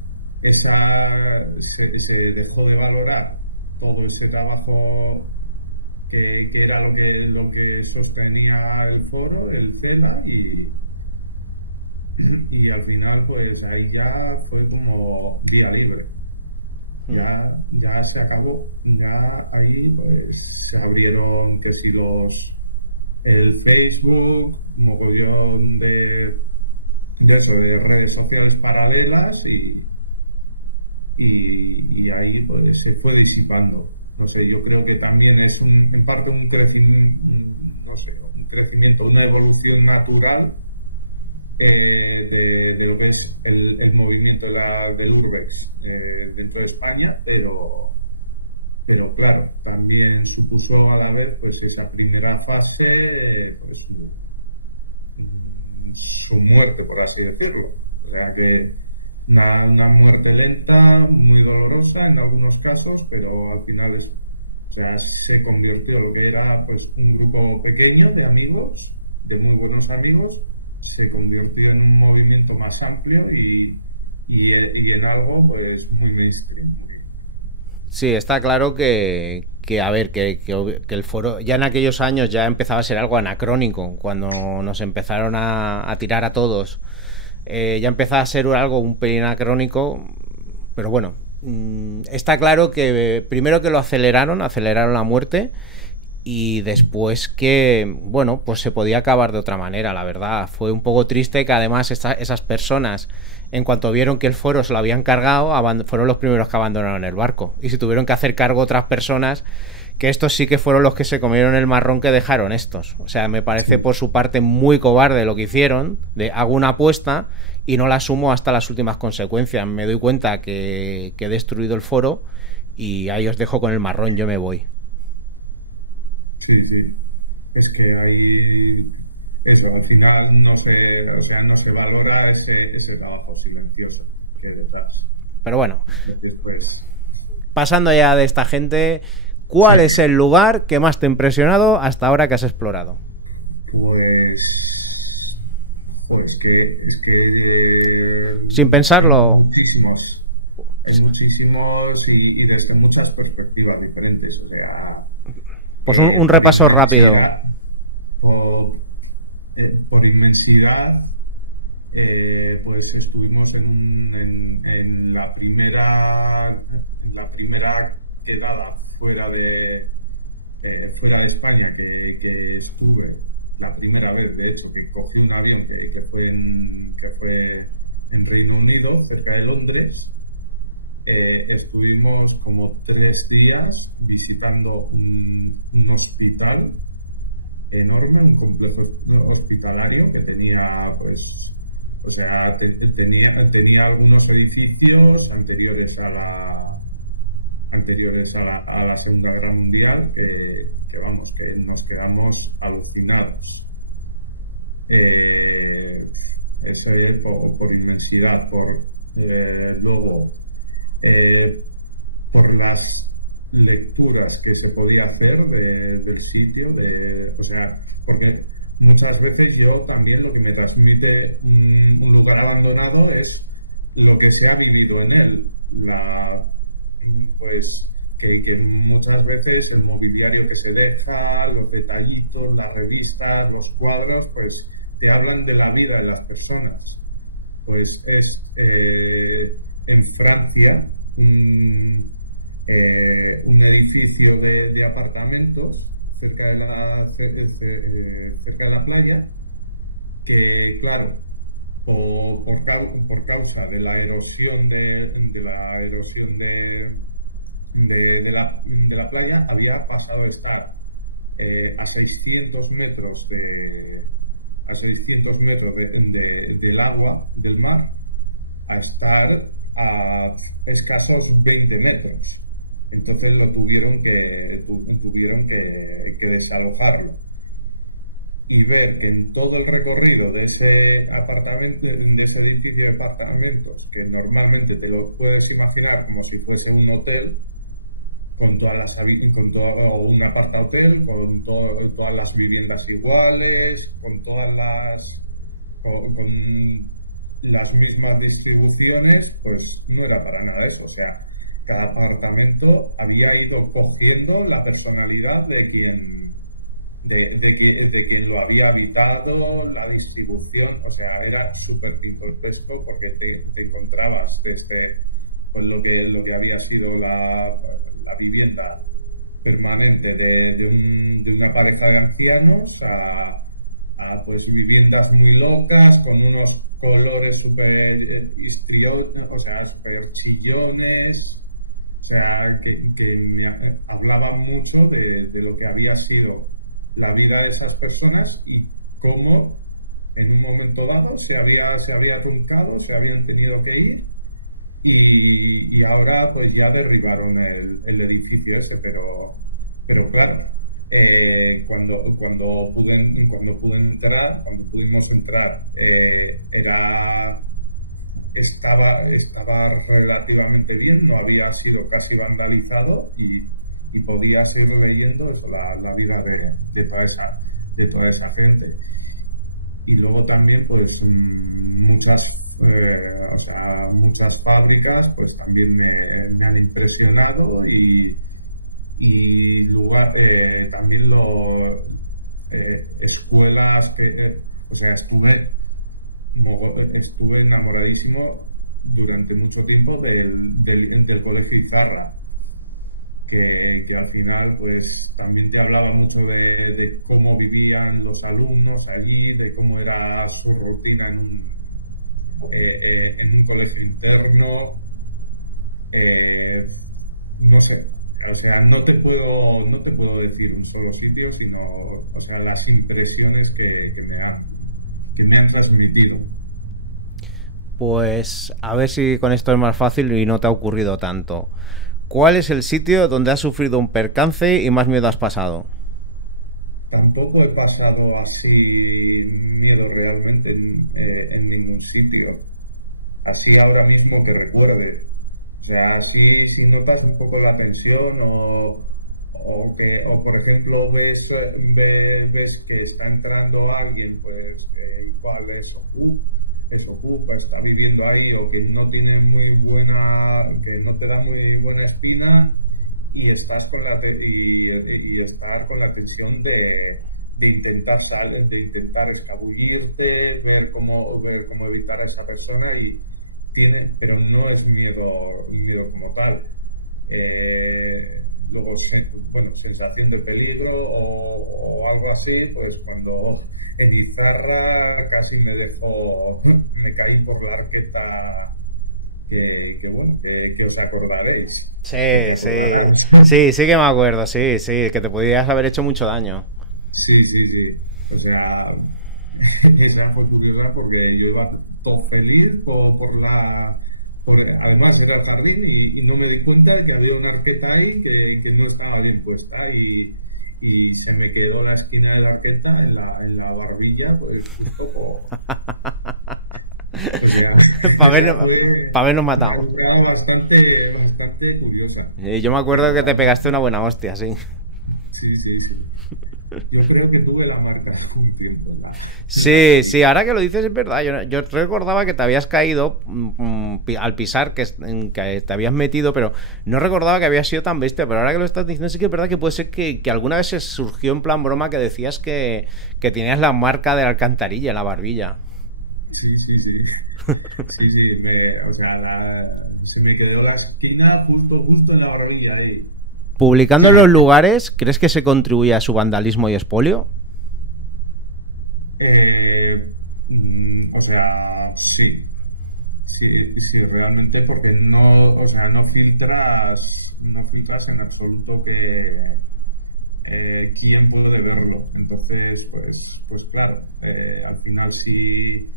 se dejó de valorar todo ese trabajo que era lo que sostenía el foro, el CELA, y al final pues ahí ya fue como vía libre, ya se acabó, ya ahí pues se abrieron que si el Facebook, mogollón de redes sociales paralelas y ahí pues se fue disipando. No sé, yo creo que también es en parte un crecimiento, una evolución natural de lo que es el movimiento del Urbex dentro de España, pero claro, también supuso a la vez pues esa primera fase pues, su muerte, por así decirlo. O sea que una muerte lenta, muy dolorosa en algunos casos, pero al final se convirtió lo que era pues un grupo pequeño de amigos, de muy buenos amigos, se convirtió en un movimiento más amplio y en algo pues muy mainstream. Sí, está claro que el foro ya en aquellos años ya empezaba a ser algo anacrónico, cuando nos empezaron a tirar a todos. Ya empezaba a ser algo un pelín anacrónico, pero bueno, está claro que primero que lo aceleraron la muerte, y después que, bueno, pues se podía acabar de otra manera, la verdad. Fue un poco triste que además esas personas, en cuanto vieron que el foro se lo habían cargado, fueron los primeros que abandonaron el barco. Y se tuvieron que hacer cargo otras personas, que estos sí que fueron los que se comieron el marrón que dejaron estos. O sea, me parece por su parte muy cobarde lo que hicieron, de hago una apuesta y no la asumo hasta las últimas consecuencias. Me doy cuenta que he destruido el foro y ahí os dejo con el marrón, yo me voy. Sí, es que ahí eso, al final no se valora ese trabajo silencioso que detrás. Pero bueno, pues, pasando ya de esta gente, ¿cuál es el lugar que más te ha impresionado hasta ahora que has explorado? Pues que es que sin pensarlo, hay muchísimos y desde muchas perspectivas diferentes, o sea, pues un repaso rápido. Por inmensidad, pues estuvimos en la primera quedada fuera de España que estuve, la primera vez de hecho que cogí un avión que fue en Reino Unido, cerca de Londres. Estuvimos como 3 días visitando un hospital enorme, un complejo hospitalario que tenía, pues, o sea, tenía algunos edificios anteriores a la Segunda Guerra Mundial que vamos, que nos quedamos alucinados. Ese por inmensidad, luego por las lecturas que se podía hacer del sitio, o sea, porque muchas veces yo también lo que me transmite un lugar abandonado es lo que se ha vivido en él, pues que muchas veces el mobiliario que se deja, los detallitos, las revistas, los cuadros, pues te hablan de la vida de las personas. Pues es en Francia un edificio de apartamentos cerca de la playa, que claro, por causa de la erosión de la playa, había pasado de estar a 600 metros del agua del mar a estar a escasos 20 metros. Entonces tuvieron que desalojarlo, y ver en todo el recorrido de ese apartamento, de ese edificio de apartamentos, que normalmente te lo puedes imaginar como si fuese un hotel, con un apartahotel, con todas las viviendas iguales, con las mismas distribuciones, pues no era para nada eso. O sea, cada apartamento había ido cogiendo la personalidad de quien lo había habitado, la distribución. O sea, era súper pintoresco, porque te encontrabas con lo que había sido la vivienda permanente de una pareja de ancianos a pues viviendas muy locas, con unos colores súper histriones, o sea, súper chillones. O sea, que me hablaba mucho de lo que había sido la vida de esas personas, y cómo en un momento dado se había truncado, se habían tenido que ir, y ahora pues ya derribaron el edificio ese. Pero claro, cuando pudimos entrar, estaba relativamente bien, no había sido casi vandalizado, y podías ir leyendo eso, la vida de toda esa gente. Y luego también pues muchas fábricas pues también me han impresionado, y luego también escuelas, o sea, estuve enamoradísimo durante mucho tiempo del colegio Izarra, que al final pues también te hablaba mucho de cómo vivían los alumnos allí, de cómo era su rutina en un colegio interno. No sé, o sea, no te puedo decir un solo sitio, sino, o sea, las impresiones que me han transmitido. Pues a ver si con esto es más fácil y no te ha ocurrido tanto. ¿Cuál es el sitio donde has sufrido un percance y más miedo has pasado? Tampoco he pasado así miedo realmente en ningún sitio, así ahora mismo que recuerde. O sea, si notas un poco la tensión o o por ejemplo ves que está entrando alguien, pues igual es ocupa, está viviendo ahí, o que no tiene que no te da muy buena espina, y estás con la estar con la tensión de intentar escabullirte, ver cómo evitar a esa persona, pero no es miedo como tal. Luego, sensación de peligro o algo así, pues cuando en Izarra casi me caí por la arqueta, que os acordaréis. Sí que me acuerdo, sí, que te podías haber hecho mucho daño. Sí. O sea, esa fue curiosa porque yo iba todo feliz además era el jardín y no me di cuenta de que había una arqueta ahí que no estaba bien puesta, y se me quedó la esquina de la arqueta en la barbilla, pues un poco. Para habernos matado. Era bastante curiosa. Yo me acuerdo que te pegaste una buena hostia, sí. Sí. Yo creo que tuve la marca un tiempo. Sí, ahora que lo dices es verdad. Yo recordaba que te habías caído al pisar, que te habías metido, pero no recordaba que había sido tan bestia. Pero ahora que lo estás diciendo, sí que es verdad que puede ser que alguna vez se surgió en plan broma que decías que tenías la marca de la alcantarilla en la barbilla. Sí. Se me quedó la esquina justo en la barbilla ahí. Publicando en los lugares, ¿crees que se contribuye a su vandalismo y expolio? Sí, realmente, porque no filtras en absoluto quién puede verlo. Entonces, pues claro, al final si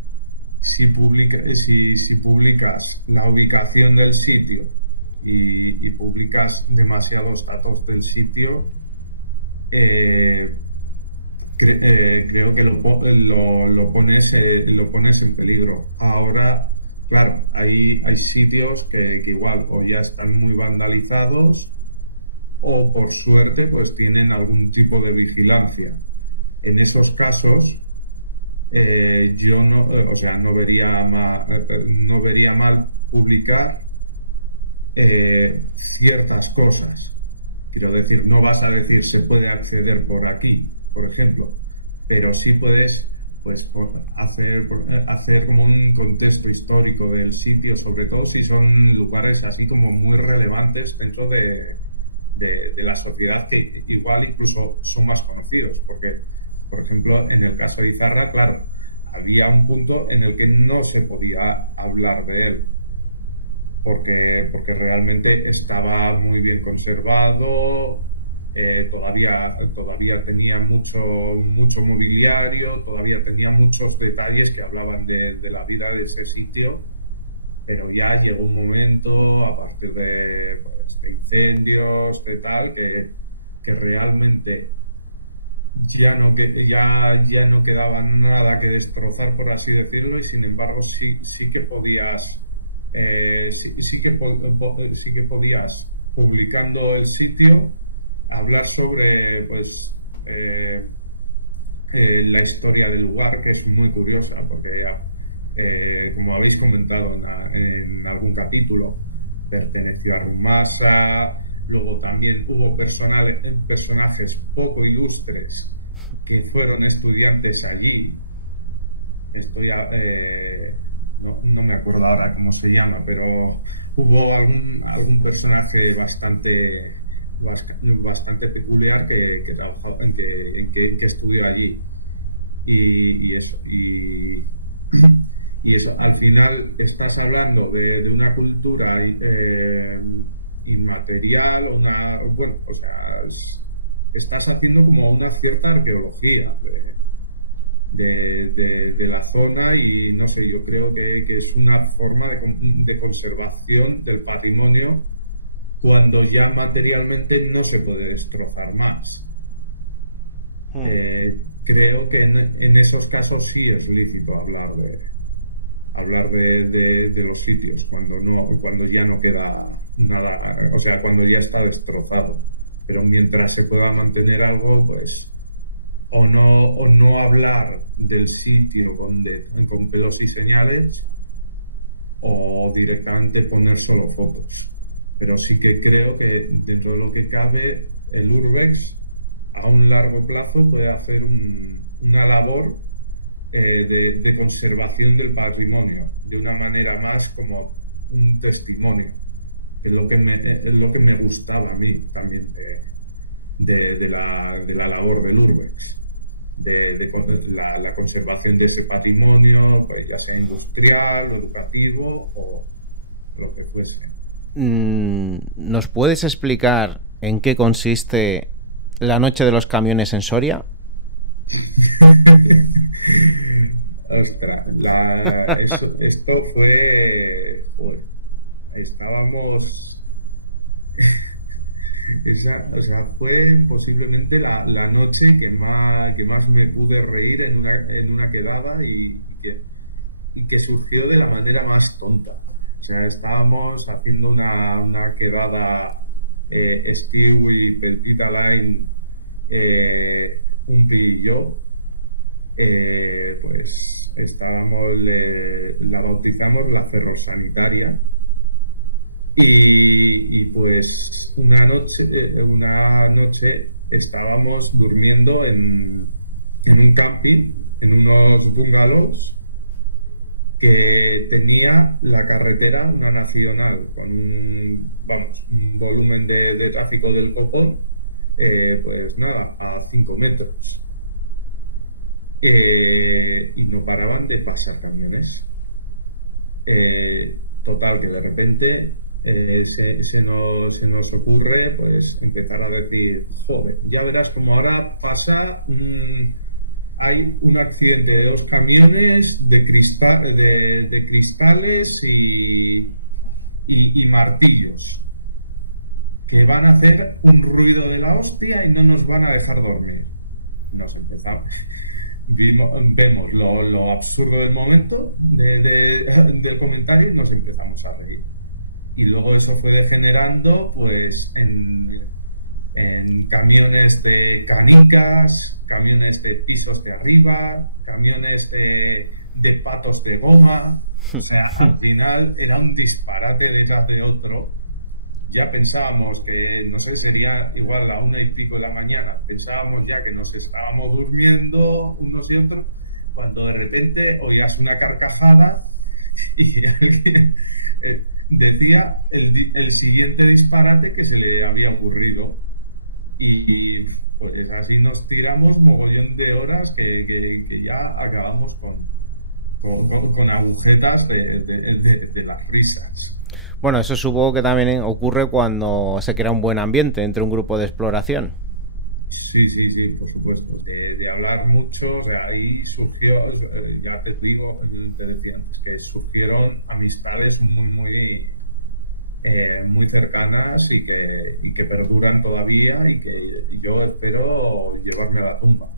publicas la ubicación del sitio y publicas demasiados datos del sitio, creo que lo pones en peligro. Ahora, claro, hay sitios que igual o ya están muy vandalizados, o por suerte pues tienen algún tipo de vigilancia. En esos casos yo no vería mal publicar ciertas cosas. Quiero decir, no vas a decir se puede acceder por aquí, por ejemplo, pero sí puedes pues hacer como un contexto histórico del sitio, sobre todo si son lugares así como muy relevantes dentro de la sociedad, que igual incluso son más conocidos, porque por ejemplo en el caso de Izarra, claro, había un punto en el que no se podía hablar de él porque realmente estaba muy bien conservado, todavía tenía mucho mobiliario, todavía tenía muchos detalles que hablaban de la vida de ese sitio, pero ya llegó un momento a partir de incendios, de tal, que realmente ya no quedaba nada que destrozar, por así decirlo, y sin embargo sí que podías publicando el sitio hablar sobre la historia del lugar, que es muy curiosa, porque como habéis comentado en algún capítulo, perteneció a Rumasa. Luego también hubo personajes poco ilustres que fueron estudiantes allí. No me acuerdo ahora cómo se llama, pero hubo algún personaje bastante peculiar que estudió allí, y eso al final estás hablando de una cultura inmaterial, estás haciendo como una cierta arqueología de la zona, y no sé, yo creo que es una forma de conservación del patrimonio cuando ya materialmente no se puede destrozar más. Creo que en esos casos sí es lícito hablar de los sitios cuando ya no queda nada, o sea, cuando ya está destrozado. pero mientras se pueda mantener algo, pues o no hablar del sitio con pelos y señales, o directamente poner solo fotos. Pero sí que creo que dentro de lo que cabe, el Urbex a un largo plazo puede hacer una labor de conservación del patrimonio, de una manera más como un testimonio. Es lo que me gustaba a mí también de la labor del Urbex, de la conservación de ese patrimonio, pues ya sea industrial o educativo o lo que fuese. ¿Nos puedes explicar en qué consiste la noche de los camiones en Soria? Ostras, esto fue, pues, estábamos fue posiblemente la noche que más me pude reír en una quedada y que surgió de la manera más tonta. O sea, estábamos haciendo una quedada Stewie, Peltita Line, un y yo, pues estábamos, la bautizamos la ferrosanitaria, y pues una noche estábamos durmiendo en un camping, en unos bungalows que tenía la carretera, una nacional, con un volumen de tráfico del copón, pues nada, a 5 metros. Y no paraban de pasar camiones. Total, que de repente se nos ocurre pues empezar a decir, joder, ya verás como ahora pasa, hay un accidente de 2 camiones de cristales y martillos que van a hacer un ruido de la hostia y no nos van a dejar dormir. Nos empezamos, vemos lo absurdo del momento del comentario y nos empezamos a reír. Y luego eso fue degenerando pues en camiones de canicas, camiones de pisos de arriba, camiones de patos de goma. O sea, al final era un disparate detrás de otro. Ya pensábamos que, no sé, sería igual la 1:00 de la mañana, pensábamos ya que nos estábamos durmiendo unos y otros, cuando de repente oías una carcajada y alguien decía el siguiente disparate que se le había ocurrido, y pues así nos tiramos mogollón de horas que ya acabamos con agujetas de las risas. Bueno, eso supongo que también ocurre cuando se crea un buen ambiente entre un grupo de exploración. Sí, por supuesto. De hablar mucho, de ahí surgió, ya te digo, te decía antes, que surgieron amistades muy cercanas y que perduran todavía y que yo espero llevarme a la tumba.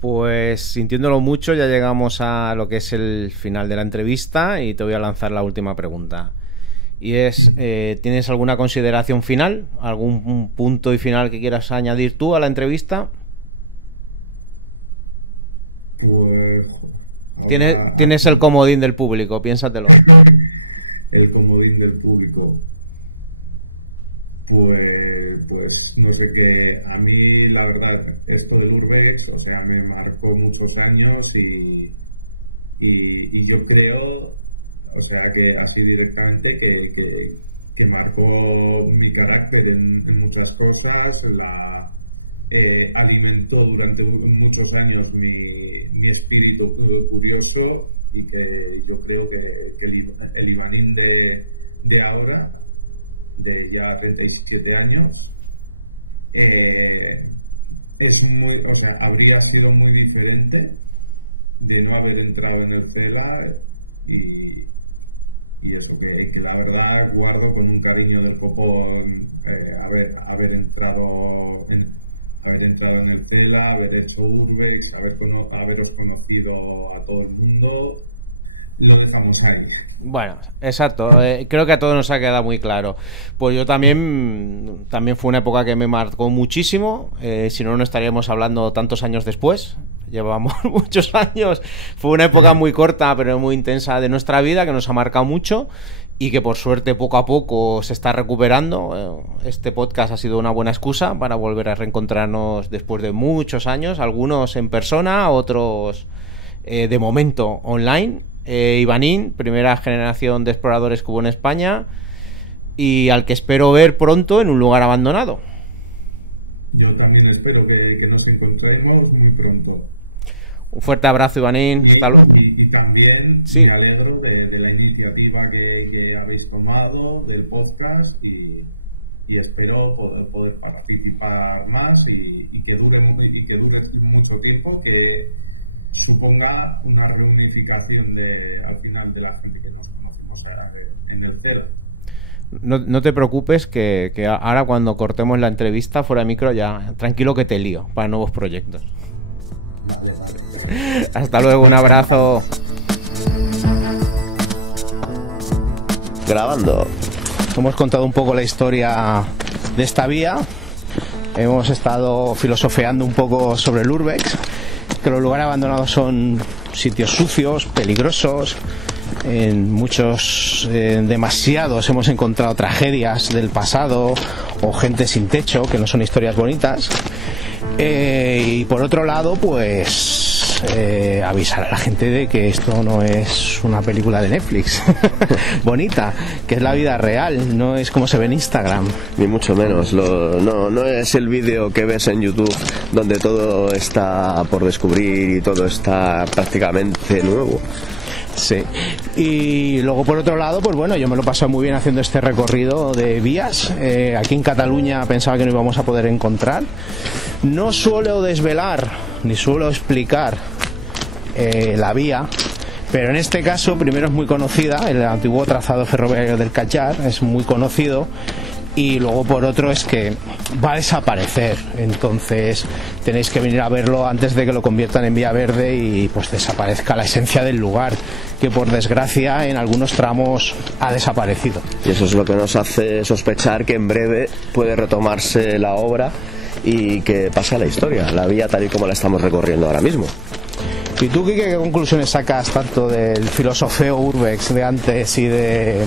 Pues sintiéndolo mucho, ya llegamos a lo que es el final de la entrevista y te voy a lanzar la última pregunta. Y es, ¿tienes alguna consideración final? ¿Algún punto y final que quieras añadir tú a la entrevista? Pues... Tienes el comodín del público, piénsatelo. El comodín del público. Pues no sé qué. A mí, la verdad, esto del Urbex, o sea, me marcó muchos años y yo creo, o sea, que así directamente que marcó mi carácter en muchas cosas, alimentó durante muchos años mi espíritu curioso, y que yo creo que el Ivanín de ahora, de ya 37 años, es muy, o sea, habría sido muy diferente de no haber entrado en el CELA, y eso que la verdad guardo con un cariño del copón haber entrado en el CELA, haber hecho Urbex, haberos conocido a todo el mundo, lo dejamos ahí. Bueno, exacto, creo que a todos nos ha quedado muy claro. Pues yo también fue una época que me marcó muchísimo, si no, no estaríamos hablando tantos años después. Llevamos muchos años, fue una época muy corta pero muy intensa de nuestra vida que nos ha marcado mucho y que por suerte poco a poco se está recuperando. Este podcast ha sido una buena excusa para volver a reencontrarnos después de muchos años, algunos en persona, otros de momento online. Ivanín, primera generación de exploradores que hubo en España y al que espero ver pronto en un lugar abandonado. Yo también espero que nos encontremos muy pronto. Un fuerte abrazo, Ivanín. Y también sí, me alegro de la iniciativa que habéis tomado del podcast y espero poder participar más y que dure mucho tiempo, que suponga una reunificación al final de la gente que nos conocemos en el cero. No te preocupes que ahora cuando cortemos la entrevista fuera de micro ya tranquilo que te lío para nuevos proyectos. Vale. Hasta luego, un abrazo. Grabando. Hemos contado un poco la historia de esta vía, hemos estado filosofeando un poco sobre el Urbex, que los lugares abandonados son sitios sucios, peligrosos. En muchos, demasiados, hemos encontrado tragedias del pasado o gente sin techo, que no son historias bonitas. Y por otro lado, pues avisar a la gente de que esto no es una película de Netflix bonita, que es la vida real, no es como se ve en Instagram. Ni mucho menos, no es el vídeo que ves en YouTube donde todo está por descubrir y todo está prácticamente nuevo. Sí, y luego por otro lado, pues bueno, yo me lo he pasado muy bien haciendo este recorrido de vías. Aquí en Cataluña pensaba que no íbamos a poder encontrar. No suelo desvelar ni suelo explicar la vía, pero en este caso primero es muy conocida, el antiguo trazado ferroviario del Callar es muy conocido, y luego por otro es que va a desaparecer, entonces tenéis que venir a verlo antes de que lo conviertan en vía verde y pues desaparezca la esencia del lugar, que por desgracia en algunos tramos ha desaparecido. Y eso es lo que nos hace sospechar que en breve puede retomarse la obra y que pase a la historia, la vía tal y como la estamos recorriendo ahora mismo. ¿Y tú, Quique, qué conclusiones sacas tanto del filosofeo Urbex de antes y de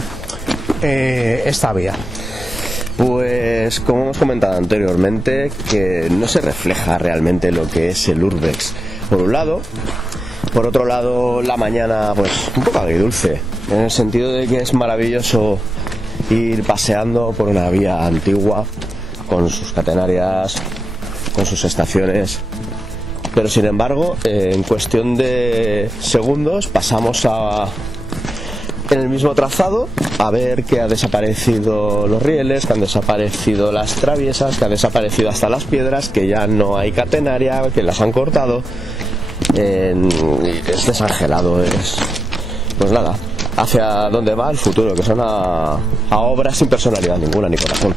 esta vía? Pues como hemos comentado anteriormente, que no se refleja realmente lo que es el Urbex, por un lado. Por otro lado, la mañana pues un poco agridulce, en el sentido de que es maravilloso ir paseando por una vía antigua con sus catenarias, con sus estaciones, pero sin embargo en cuestión de segundos pasamos en el mismo trazado a ver que ha desaparecido los rieles, que han desaparecido las traviesas, que han desaparecido hasta las piedras, que ya no hay catenaria, que las han cortado. Es desangelado, pues nada, hacia dónde va el futuro, que son a obras sin personalidad ninguna ni corazón.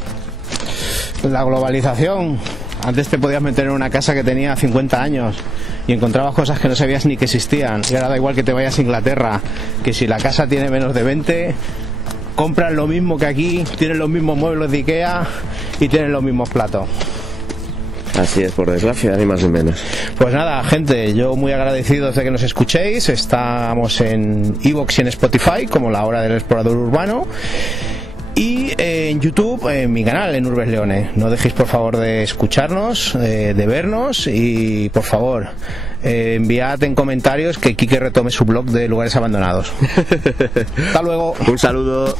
La globalización. Antes te podías meter en una casa que tenía 50 años y encontrabas cosas que no sabías ni que existían, y ahora da igual que te vayas a Inglaterra, que si la casa tiene menos de 20 compran lo mismo que aquí, tienen los mismos muebles de Ikea y tienen los mismos platos. Así es, por desgracia, ni más ni menos. Pues nada, gente, yo muy agradecido de que nos escuchéis. Estamos en iVoox y en Spotify como La Hora del Explorador Urbano, y en YouTube, en mi canal, en Urbes Leone. No dejéis por favor de escucharnos, de vernos, y por favor enviad en comentarios que Quique retome su blog de lugares abandonados. Hasta luego. Un saludo.